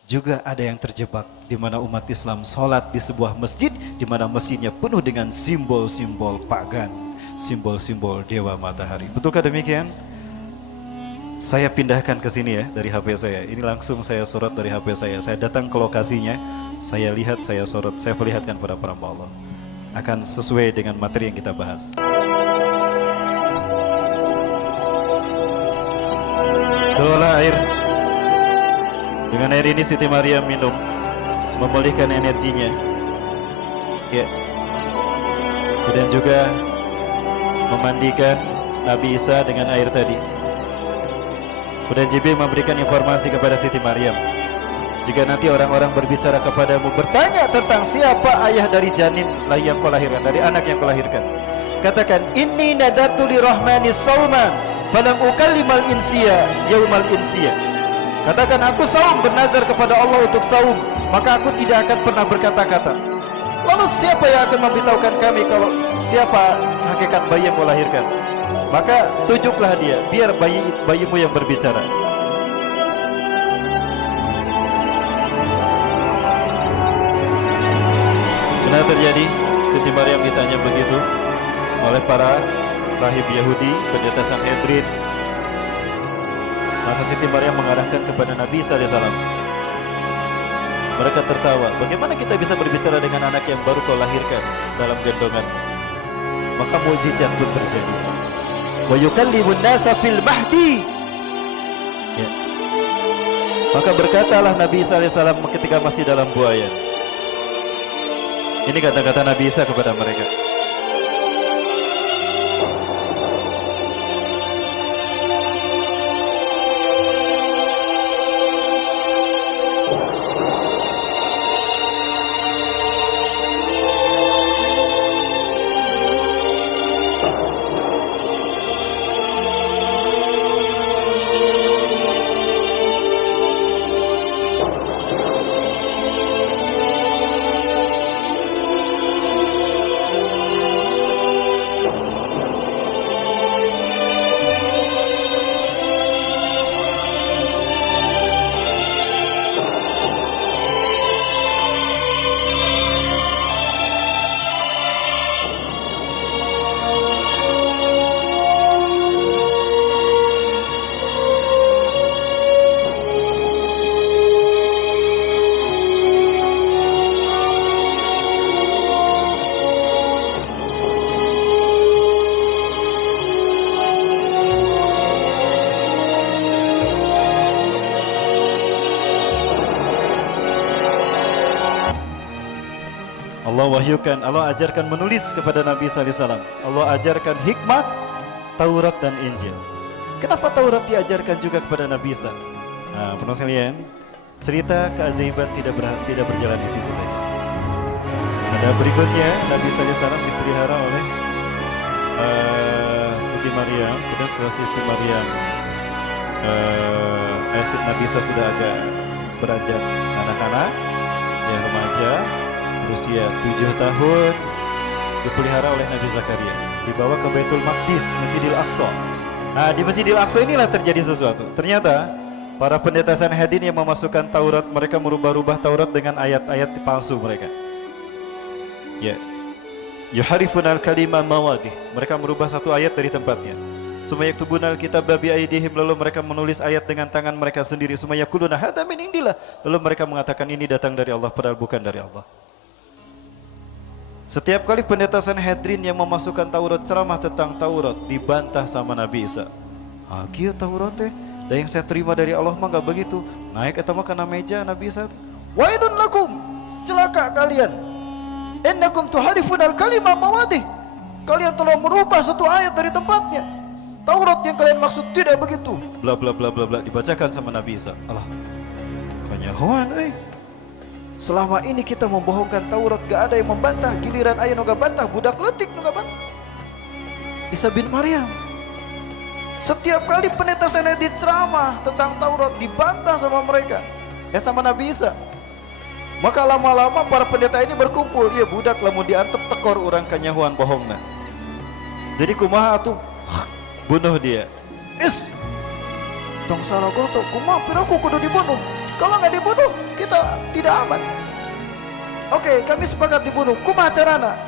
juga ada yang terjebak di mana umat Islam sholat di sebuah masjid di mana masjidnya penuh dengan simbol-simbol pagan, simbol-simbol dewa matahari. Betulkah demikian? Saya pindahkan ke sini ya dari HP saya. Ini langsung saya sorot dari HP saya. Saya datang ke lokasinya, saya lihat, saya sorot, saya perlihatkan pada para hamba Allah. Akan sesuai dengan materi yang kita bahas. Kelola air. Dengan air ini Siti Maryam minum, memulihkan energinya. Ya. Kemudian juga memandikan Nabi Isa dengan air tadi. Kemudian Jibril memberikan informasi kepada Siti Maryam, jika nanti orang-orang berbicara kepadamu, bertanya tentang siapa ayah dari janin yang kau lahirkan, dari anak yang kau lahirkan, katakan, inni nadartu lirahmani sauman falam ukallimal insiya yaumal insiya. Katakan, aku saum, bernazar kepada Allah untuk saum, maka aku tidak akan pernah berkata-kata. Lalu siapa yang akan memberitahukan kami kalau siapa hakikat bayi yang kau lahirkan? Maka tunjuklah dia, biar bayimu yang berbicara. Benar terjadi, Siti Maryam ditanya begitu oleh para rahib Yahudi, pendeta Sanhedrin. Maka Siti Maryam mengarahkan kepada Nabi SAW. Mereka tertawa, bagaimana kita bisa berbicara dengan anak yang baru kau lahirkan dalam gendongan? Maka mukjizat pun terjadi. Wa yukallimun nasa fil mahdi. Ya. Maka berkatalah Nabi SAW ketika masih dalam buaya. Ini kata-kata Nabi Isa kepada mereka. Allah wahyukan, Allah ajarkan menulis kepada Nabi SAW. Allah ajarkan hikmah Taurat dan Injil. Kenapa Taurat diajarkan juga kepada Nabi Isa? Nah, penuh sekalian, cerita keajaiban tidak berjalan di situ saja. Pada berikutnya Nabi SAW dipelihara oleh Siti Maryam. Kemudian setelah Siti Maryam, Nabi Isa sudah agak beranjak anak-anak, ya remaja, berusia 7 tahun, dipelihara oleh Nabi Zakaria, dibawa ke Baitul Maqdis, Masjidil Aqsa. Nah, di Masjidil Aqsa inilah terjadi sesuatu. Ternyata para pendeta Sanhedrin yang memasukkan Taurat, mereka merubah-rubah Taurat dengan ayat-ayat palsu mereka. Ya, yuharifunal kalima mawadih. Mereka merubah satu ayat dari tempatnya. Sumayaktubunal kitab bi aidihim, lalu mereka menulis ayat dengan tangan mereka sendiri. Sumayakuluna hadza min indillah, lalu mereka mengatakan ini datang dari Allah, padahal bukan dari Allah. Setiap kali pendeta Sanhedrin yang memasukkan Taurat, ceramah tentang Taurat, dibantah sama Nabi Isa. Kieu Taurat teh, da yang saya terima dari Allah mah enggak begitu. Naik eta mah kana meja Nabi Isa. Wailun lakum, celaka kalian. Innakum tuharifunal kalima mawadih. Kalian telah merubah satu ayat dari tempatnya. Taurat yang kalian maksud tidak begitu. Bla bla bla bla bla, dibacakan sama Nabi Isa. Allah, kanyahoan selama ini kita membohongkan Taurat, gak ada yang membantah. Giliran aya nu bantah, budak leutik nu bantah. Isa bin Maryam. Setiap kali pendeta Sanhedrin ceramah tentang Taurat, dibantah sama mereka, sama Nabi Isa. Maka lama-lama para pendeta ini berkumpul. Iya budak lamun diantep tekor orang kanyahuan bohongna. Jadi kumaha atuh? Bunuh dia. Tong salah goto, kumaha piraku kudu dibunuh. Kalau nggak dibunuh, kita tidak aman. Oke, kami sepakat dibunuh. Kumaha carana?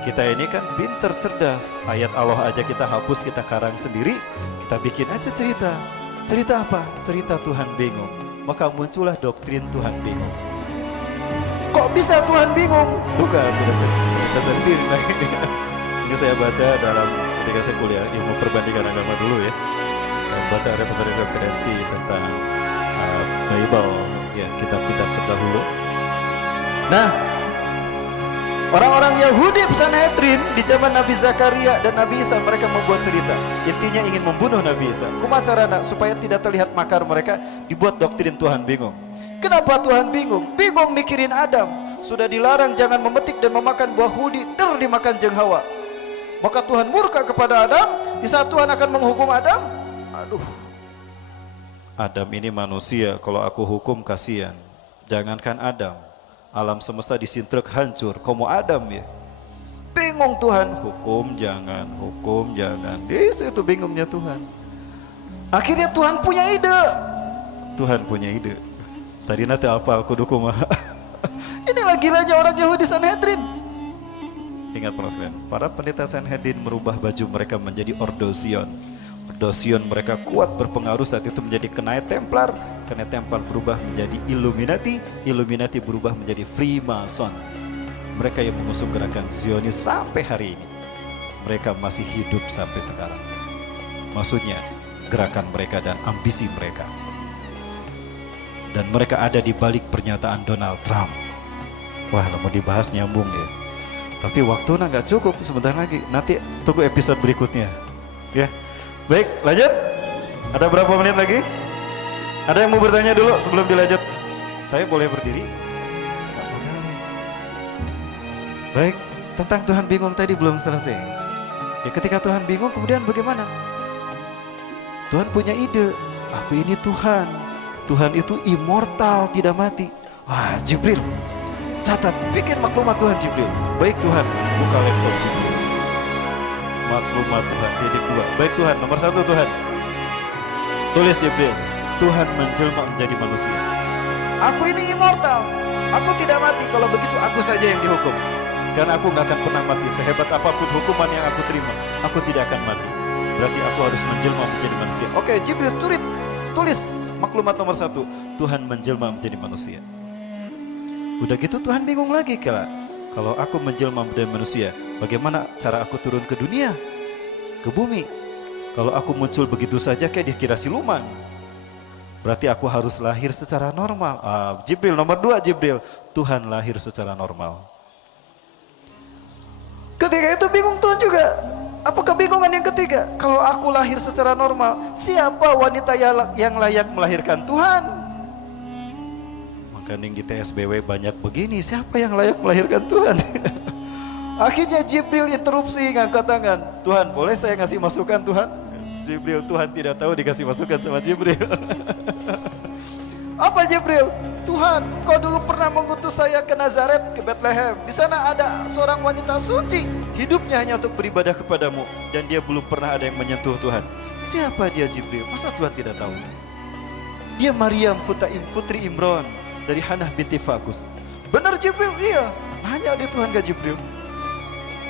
Kita ini kan pinter, cerdas. Ayat Allah aja kita hapus, kita karang sendiri. Kita bikin aja cerita. Cerita apa? Cerita Tuhan bingung. Maka muncullah doktrin Tuhan bingung. Kok bisa Tuhan bingung? Bukan, sudah cerita sendiri. Ini saya baca dalam ketika saya kuliah ilmu perbandingan agama dulu ya. Saya baca ada referensi tentang Bible, ya kitab-kitab terdahulu. Nah, Orang-orang Yahudi Sanhedrin di zaman Nabi Zakaria dan Nabi Isa, mereka membuat cerita. Intinya ingin membunuh Nabi Isa. Kumaha carana supaya tidak terlihat makar mereka, dibuat doktrin. Tuhan bingung. Kenapa Tuhan bingung? Bingung mikirin Adam. Sudah dilarang jangan memetik dan memakan buah hudi, dimakan jeung Hawa. Maka Tuhan murka kepada Adam. Di saat Tuhan akan menghukum Adam, aduh, Adam ini manusia, kalau aku hukum kasihan. Jangankan Adam, alam semesta disintrek hancur, komo Adam ya. Bingung Tuhan, hukum jangan. Di situ bingungnya Tuhan. Akhirnya Tuhan punya ide. Tadi nanti apa aku dukung mah. Inilah gilanya orang Yahudi Sanhedrin. Ingat para pendeta Sanhedrin merubah baju mereka menjadi ordosion. Ordosion mereka kuat berpengaruh saat itu menjadi Knight Templar. Knight Templar berubah menjadi Illuminati. Illuminati berubah menjadi Freemason. Mereka yang mengusung gerakan Zionis sampai hari ini. Mereka masih hidup sampai sekarang. Maksudnya gerakan mereka dan ambisi mereka. Dan mereka ada di balik pernyataan Donald Trump. Wah, mau dibahas nyambung ya. Tapi waktunya nggak cukup, sebentar lagi. Nanti tunggu episode berikutnya. Ya, baik, lanjut. Ada berapa menit lagi? Ada yang mau bertanya dulu sebelum dilanjut? Saya boleh berdiri? Nggak boleh. Baik, tentang Tuhan bingung tadi belum selesai. Ya, ketika Tuhan bingung, kemudian bagaimana? Tuhan punya ide. Aku ini Tuhan. Tuhan itu immortal, tidak mati. Wah, Jibril, catat, bikin maklumat Tuhan Jibril. Baik Tuhan, buka laptop Jibril. Maklumat Tuhan, titik 2. Baik Tuhan, nomor 1 Tuhan. Tulis Jibril, Tuhan menjelma menjadi manusia. Aku ini immortal, aku tidak mati. Kalau begitu aku saja yang dihukum. Karena aku gak akan pernah mati. Sehebat apapun hukuman yang aku terima, aku tidak akan mati. Berarti aku harus menjelma menjadi manusia. Oke, Jibril, tulis maklumat nomor 1. Tuhan menjelma menjadi manusia. Udah gitu Tuhan bingung lagi, kalau aku menjelma menjadi manusia, bagaimana cara aku turun ke dunia, ke bumi? Kalau aku muncul begitu saja kayak dikira siluman, berarti aku harus lahir secara normal. Jibril, nomor 2 Jibril, Tuhan lahir secara normal. Ketika itu bingung Tuhan juga. Apa kebingungan yang ketiga? Kalau aku lahir secara normal, siapa wanita yang layak melahirkan? Tuhan. Maka di TSBW banyak begini, siapa yang layak melahirkan? Tuhan. Akhirnya Jibril interupsi, ngangkat tangan. Tuhan, boleh saya ngasih masukan Tuhan? Jibril, Tuhan tidak tahu dikasih masukan sama Jibril. Apa Jibril? Tuhan, kau dulu pernah mengutus saya ke Nazaret, ke Bethlehem. Di sana ada seorang wanita suci, hidupnya hanya untuk beribadah kepadamu, dan dia belum pernah ada yang menyentuh Tuhan. Siapa dia Jibril? Masa Tuhan tidak tahu? Dia Maryam, putri Imran dari Hannah binti Fakus. Benar Jibril? Iya. Hanya ada Tuhan gak Jibril?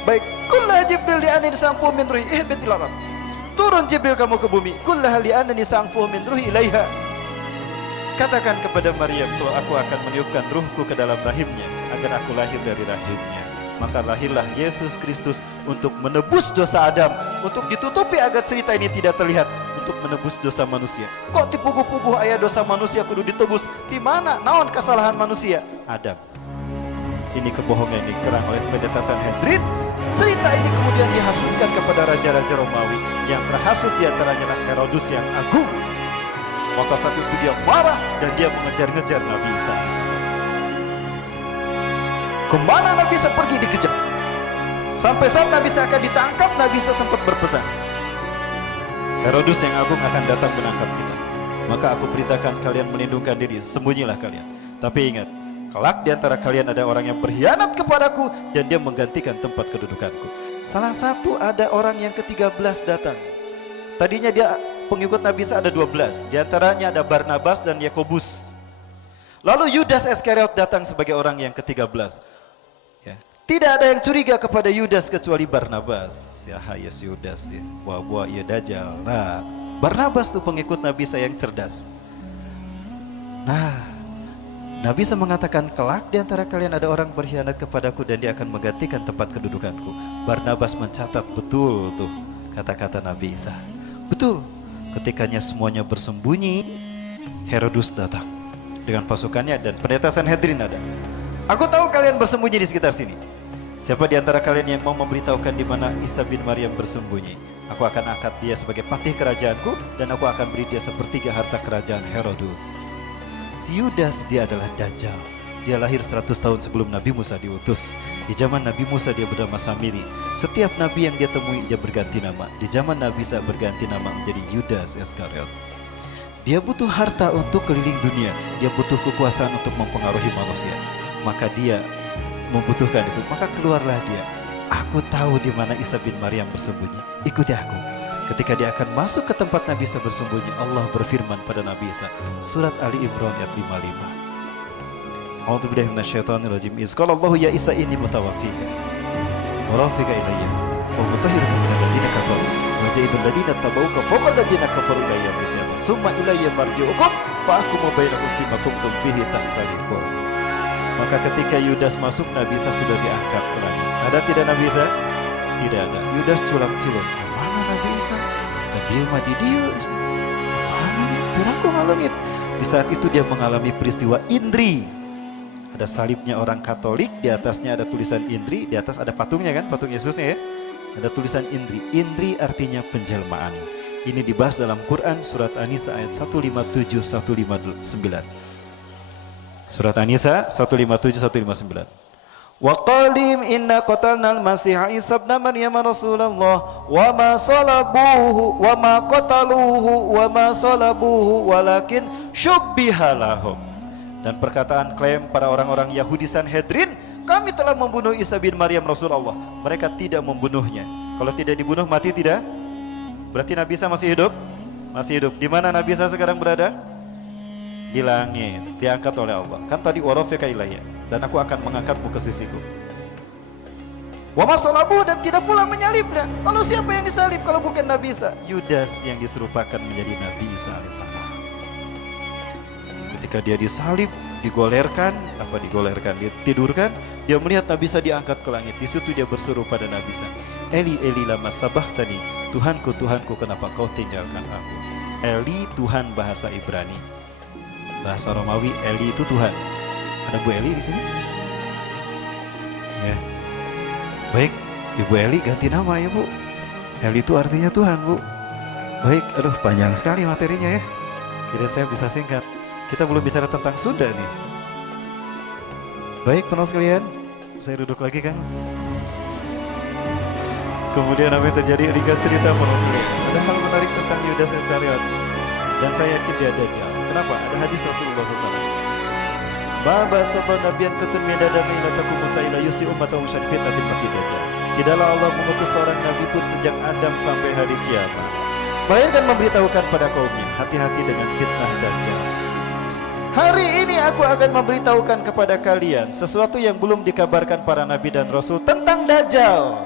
Baik, kullah Jibril li'anin sangfuh min ruhi ihbitil arad. Turun Jibril kamu ke bumi. Kullah li'anin sangfuh min ruhi ilaiha. Katakan kepada Maryam, kalau aku akan meniupkan ruhku ke dalam rahimnya, agar aku lahir dari rahimnya. Maka lahirlah Yesus Kristus untuk menebus dosa Adam, untuk ditutupi agar cerita ini tidak terlihat, untuk menebus dosa manusia. Kok dipuguh-puguh ayah dosa manusia kudu ditebus? Di mana? Naon kesalahan manusia? Adam. Ini kebohongan yang dikerang oleh pendeta Sanhedrin. Cerita ini kemudian dihasutkan kepada raja-raja Romawi, yang terhasut diantaranya Herodus yang agung. Maka saat itu dia marah dan dia mengejar-ngejar Nabi Isa. Kemana Nabi Isa pergi dikejar. Sampai saat Nabi Isa akan ditangkap, Nabi Isa sempat berpesan, Herodus yang agung akan datang menangkap kita. Maka aku perintahkan kalian melindungkan diri, sembunyilah kalian. Tapi ingat, kelak di antara kalian ada orang yang berkhianat kepadaku dan dia menggantikan tempat kedudukanku. Salah satu ada orang yang ke-13 datang. Tadinya dia pengikut Nabi Isa ada 12, di antaranya ada Barnabas dan Yakobus. Lalu Yudas Iskariot datang sebagai orang yang ke-13. Ya. Tidak ada yang curiga kepada Yudas kecuali Barnabas. Ya hayes Yudas ya. Wah ia dajjal. Nah, Barnabas tuh pengikut Nabi Isa yang cerdas. Nah, Nabi Isa mengatakan kelak di antara kalian ada orang berkhianat kepadaku dan dia akan menggantikan tempat kedudukanku. Barnabas mencatat betul tuh kata-kata Nabi Isa. Betul. Ketikanya semuanya bersembunyi, Herodus datang dengan pasukannya dan pendeta Sanhedrin ada. Aku tahu kalian bersembunyi di sekitar sini. Siapa di antara kalian yang mau memberitahukan di mana Isa bin Maryam bersembunyi? Aku akan angkat dia sebagai patih kerajaanku dan aku akan beri dia sepertiga harta kerajaan Herodus. Si Yudas dia adalah Dajjal. Dia lahir 100 tahun sebelum Nabi Musa diutus. Di zaman Nabi Musa dia bernama Samiri. Setiap nabi yang dia temui dia berganti nama. Di zaman Nabi Isa berganti nama menjadi Yudas Iskariot. Dia butuh harta untuk keliling dunia. Dia butuh kekuasaan untuk mempengaruhi manusia. Maka dia membutuhkan itu. Maka keluarlah dia. Aku tahu di mana Isa bin Maryam bersembunyi. Ikuti aku. Ketika dia akan masuk ke tempat Nabi Isa bersembunyi, Allah berfirman pada Nabi Isa. Surat Ali Imran ayat 55. A'udzubillahi minasyaitonirrajim. Iz qala Allahu ya Isa inni mutawaffika wa rafiqa ilayya wa mutahhiruka minal ladzina kafaru wa ja'ilul ladzina tabauka fawqa ladzina kafaru ila yaumil qiyamah summa ilayya marji'ukum fa ahkumu bainakum fima kuntum fihi takhtalifun. Maka ketika Yudas masuk, Nabi Isa sudah diangkat ke langit. Ada tidak Nabi Isa? Tidak ada. Yudas culang-culung. Mana Nabi Isa? Dan dia madi dia. Mana nih? Durangku ngalungit. Di saat itu dia mengalami peristiwa Indri. Ada salibnya orang Katolik, di atasnya ada tulisan Indri, di atas ada patungnya kan, patung Yesusnya ya. Ada tulisan Indri. Indri artinya penjelmaan. Ini dibahas dalam Quran surat An-Nisa ayat 157 159. Surat An-Nisa 157 159. Wa qalim inna qatalnal masiha Isa ibn Maryam Rasulullah wa ma salabuhu wa ma qataluhu wa ma salabuhu walakin syubbiha lahum. Dan perkataan klaim para orang-orang Yahudi Sanhedrin, kami telah membunuh Isa bin Maryam Rasulullah. Mereka tidak membunuhnya. Kalau tidak dibunuh mati tidak? Berarti Nabi Isa masih hidup? Masih hidup. Di mana Nabi Isa sekarang berada? Di langit, diangkat oleh Allah. Kan tadi warafika ilayya, dan aku akan mengangkatmu ke sisiku. Wa masalabu, dan tidak pula menyalibnya. Lalu siapa yang disalib kalau bukan Nabi Isa? Yudas yang diserupakan menjadi Nabi Isa alaihissalam. Ketika dia disalib, digolerkan, ditidurkan, dia melihat Nabi Isa diangkat ke langit. Di situ dia berseru pada Nabi Isa, Eli Eli lama sabahtani, Tuhanku Tuhanku kenapa kau tinggalkan aku? Eli Tuhan bahasa Ibrani. Bahasa Romawi Eli itu Tuhan. Ada Bu Eli di sini? Ya. Baik, Ibu Eli ganti nama ya Bu. Eli itu artinya Tuhan Bu. Baik, aduh panjang sekali materinya ya. Kira saya bisa singkat. Kita belum bicara tentang Sunda nih. Baik, penuh sekalian, saya duduk lagi kan. Kemudian apa yang terjadi? Ringkas cerita penuh sekalian. Ada hal menarik tentang Yudas Iskariot. Dan saya yakin dia Dajjal. Kenapa? Ada hadis Rasulullah SAW. Baba sabda nabiyan kutun min adami ila takum musaila yusi ummatahu syan fitnatin masih Dajjal. Tidaklah Allah mengutus seorang nabi pun sejak Adam sampai hari kiamat, melainkan memberitahukan pada kaumnya, hati-hati dengan fitnah Dajjal. Hari ini aku akan memberitahukan kepada kalian sesuatu yang belum dikabarkan para nabi dan rasul tentang Dajjal.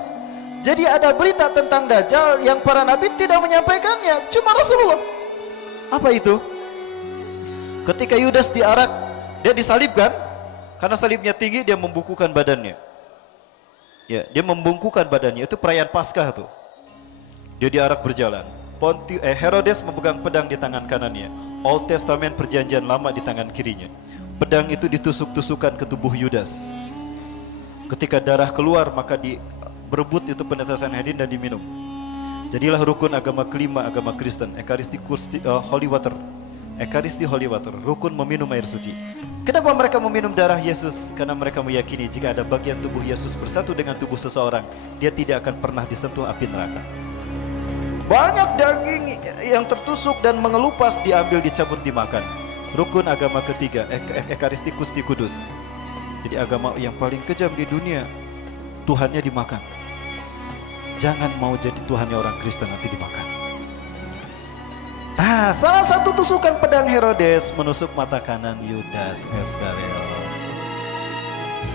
Jadi ada berita tentang Dajjal yang para nabi tidak menyampaikannya, cuma Rasulullah. Apa itu? Ketika Yudas diarak, dia disalibkan. Karena salibnya tinggi, dia membungkukkan badannya. Ya, dia membungkukkan badannya. Itu perayaan Paskah tuh. Dia diarak berjalan. Herodes memegang pedang di tangan kanannya. Old Testament perjanjian lama di tangan kirinya. Pedang itu ditusuk-tusukkan ke tubuh Yudas. Ketika darah keluar, maka berebut itu pendeta Sanhedrin dan diminum. Jadilah rukun agama kelima, agama Kristen, Ekaristi Holy Water. Ekaristi Holy Water, rukun meminum air suci. Kenapa mereka meminum darah Yesus? Karena mereka meyakini jika ada bagian tubuh Yesus bersatu dengan tubuh seseorang, dia tidak akan pernah disentuh api neraka. Banyak daging yang tertusuk dan mengelupas diambil, dicabut, dimakan. Rukun agama ketiga, Ekaristi Kusti Kudus. Jadi agama yang paling kejam di dunia, Tuhannya dimakan. Jangan mau jadi Tuhannya orang Kristen nanti dimakan. Nah, salah satu tusukan pedang Herodes menusuk mata kanan Yudas Iskariot.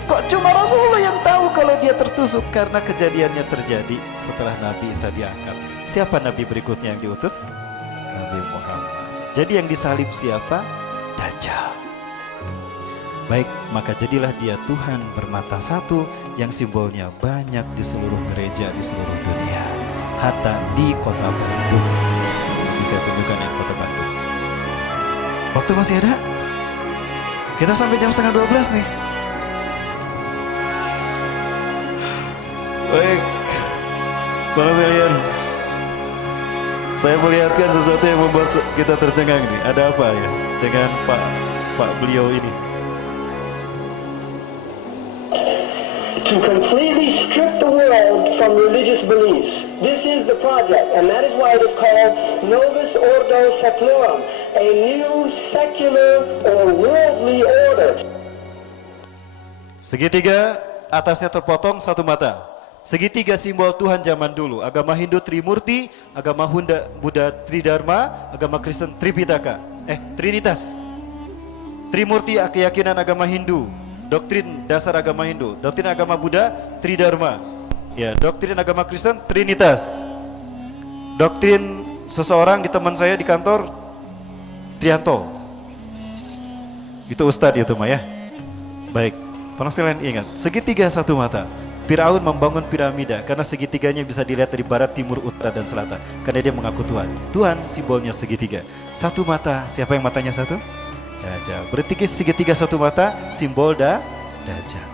Kok cuma Rasulullah yang tahu kalau dia tertusuk? Karena kejadiannya terjadi setelah Nabi Isa diangkat. Siapa Nabi berikutnya yang diutus? Nabi Muhammad. Jadi yang disalib siapa? Dajjal. Baik, maka jadilah dia Tuhan bermata satu yang simbolnya banyak di seluruh gereja di seluruh dunia. Hatta di kota Bandung. Bisa tunjukkan yang kota Bandung. Waktu masih ada? Kita sampai jam 11:30 nih. Baik, para sekalian, saya melihatkan sesuatu yang membuat kita tercengang nih. Ada apa ya dengan Pak beliau ini? To completely strip the world from religious beliefs. This is the project, and that is why it is called Novus Ordo Seclorum, a new secular or worldly order. Segitiga atasnya terpotong satu mata. Segitiga simbol Tuhan zaman dulu. Agama Hindu Trimurti, agama Buddha Tridharma, agama Kristen Tripitaka. Trinitas. Trimurti keyakinan agama Hindu. Doktrin dasar agama Hindu, doktrin agama Buddha, Tridharma. Ya, doktrin agama Kristen, Trinitas. Doktrin seseorang di teman saya di kantor, Trianto. Itu Ustadz itu mah ya. Baik, para sekalian ingat, segitiga satu mata. Firaun membangun piramida karena segitiganya bisa dilihat dari barat, timur, utara, dan selatan. Karena dia mengaku Tuhan. Tuhan simbolnya segitiga. Satu mata, siapa yang matanya satu? Dajjal. Berarti segitiga satu mata, simbol Dajjal.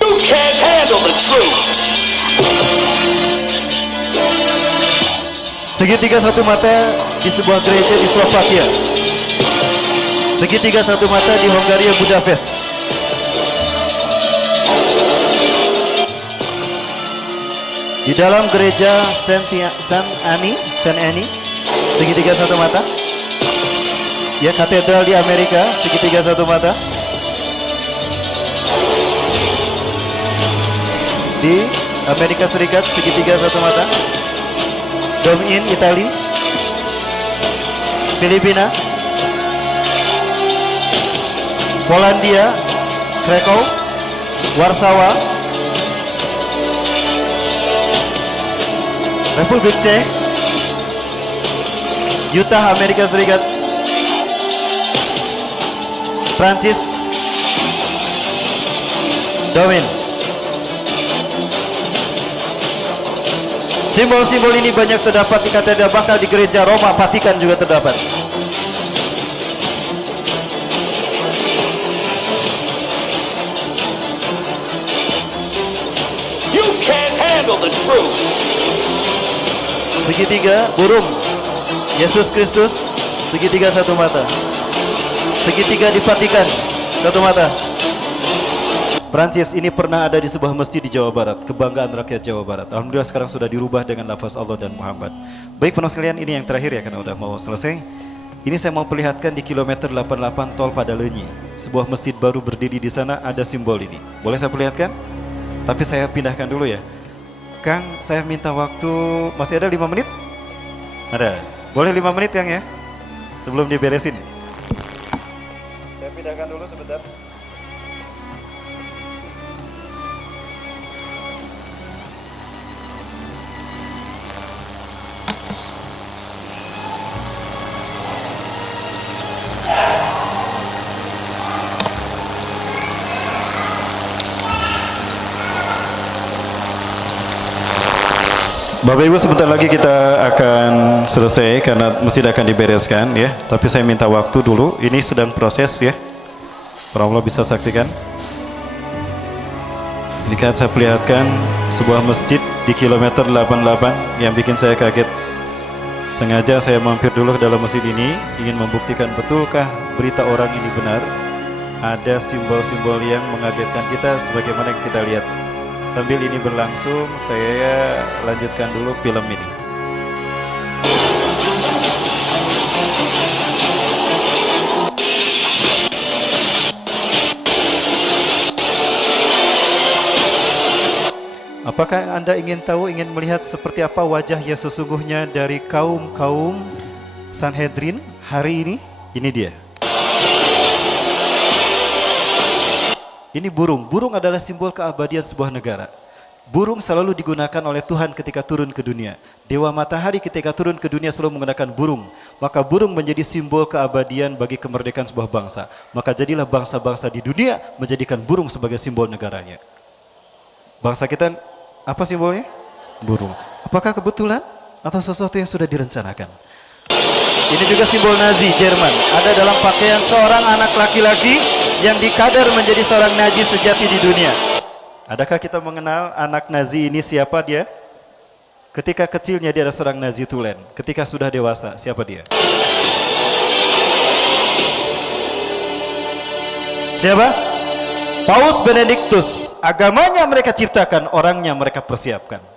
You can't handle the truth. Segitiga satu mata di sebuah gereja di Slovakia. Segitiga satu mata di Hongaria, Budapest. Di dalam gereja Saint Annie, segitiga satu mata. Ya, katedral di Amerika, segitiga satu mata. Di Amerika Serikat, segitiga satu mata. Dom in Italia, Filipina, Polandia, Krakow, Warsawa, Republik Czech, Utah, Amerika Serikat, Prancis, Domin. Simbol-simbol ini banyak terdapat di katedral, bahkan di gereja Roma, Vatikan juga terdapat. You can't handle the truth. Segitiga burung Yesus Kristus, segitiga satu mata. Segitiga di Vatikan, satu mata. Prancis ini pernah ada di sebuah masjid di Jawa Barat, kebanggaan rakyat Jawa Barat. Alhamdulillah sekarang sudah dirubah dengan lafaz Allah dan Muhammad. Baik penonton sekalian, ini yang terakhir ya karena udah mau selesai. Ini saya mau perlihatkan di kilometer 88 tol Padalenyi. Sebuah masjid baru berdiri di sana, ada simbol ini. Boleh saya perlihatkan? Tapi saya pindahkan dulu ya. Kang, saya minta waktu, masih ada 5 menit? Ada. Boleh 5 menit Kang ya? Sebelum diberesin. Saya pindahkan dulu sebentar. Bapak Ibu, sebentar lagi kita akan selesai karena masjid akan dibereskan ya. Tapi saya minta waktu dulu, ini sedang proses ya. Para Allah bisa saksikan. Ini kan saya perlihatkan sebuah masjid di kilometer 88 yang bikin saya kaget. Sengaja saya mampir dulu ke dalam masjid ini, ingin membuktikan betulkah berita orang ini benar. Ada simbol-simbol yang mengagetkan kita sebagaimana yang kita lihat. Sambil ini berlangsung, saya lanjutkan dulu film ini. Apakah Anda ingin tahu, ingin melihat seperti apa wajah yang sesungguhnya dari kaum-kaum Sanhedrin hari ini? Ini dia. Ini burung. Burung adalah simbol keabadian sebuah negara. Burung selalu digunakan oleh Tuhan ketika turun ke dunia. Dewa matahari ketika turun ke dunia selalu menggunakan burung. Maka burung menjadi simbol keabadian bagi kemerdekaan sebuah bangsa. Maka jadilah bangsa-bangsa di dunia menjadikan burung sebagai simbol negaranya. Bangsa kita apa simbolnya? Burung. Apakah kebetulan atau sesuatu yang sudah direncanakan? Ini juga simbol Nazi Jerman. Ada dalam pakaian seorang anak laki-laki yang dikadar menjadi seorang Nazi sejati di dunia. Adakah kita mengenal anak Nazi ini siapa dia? Ketika kecilnya dia adalah seorang Nazi tulen. Ketika sudah dewasa, siapa dia? Siapa? Paus Benedictus. Agamanya mereka ciptakan, orangnya mereka persiapkan.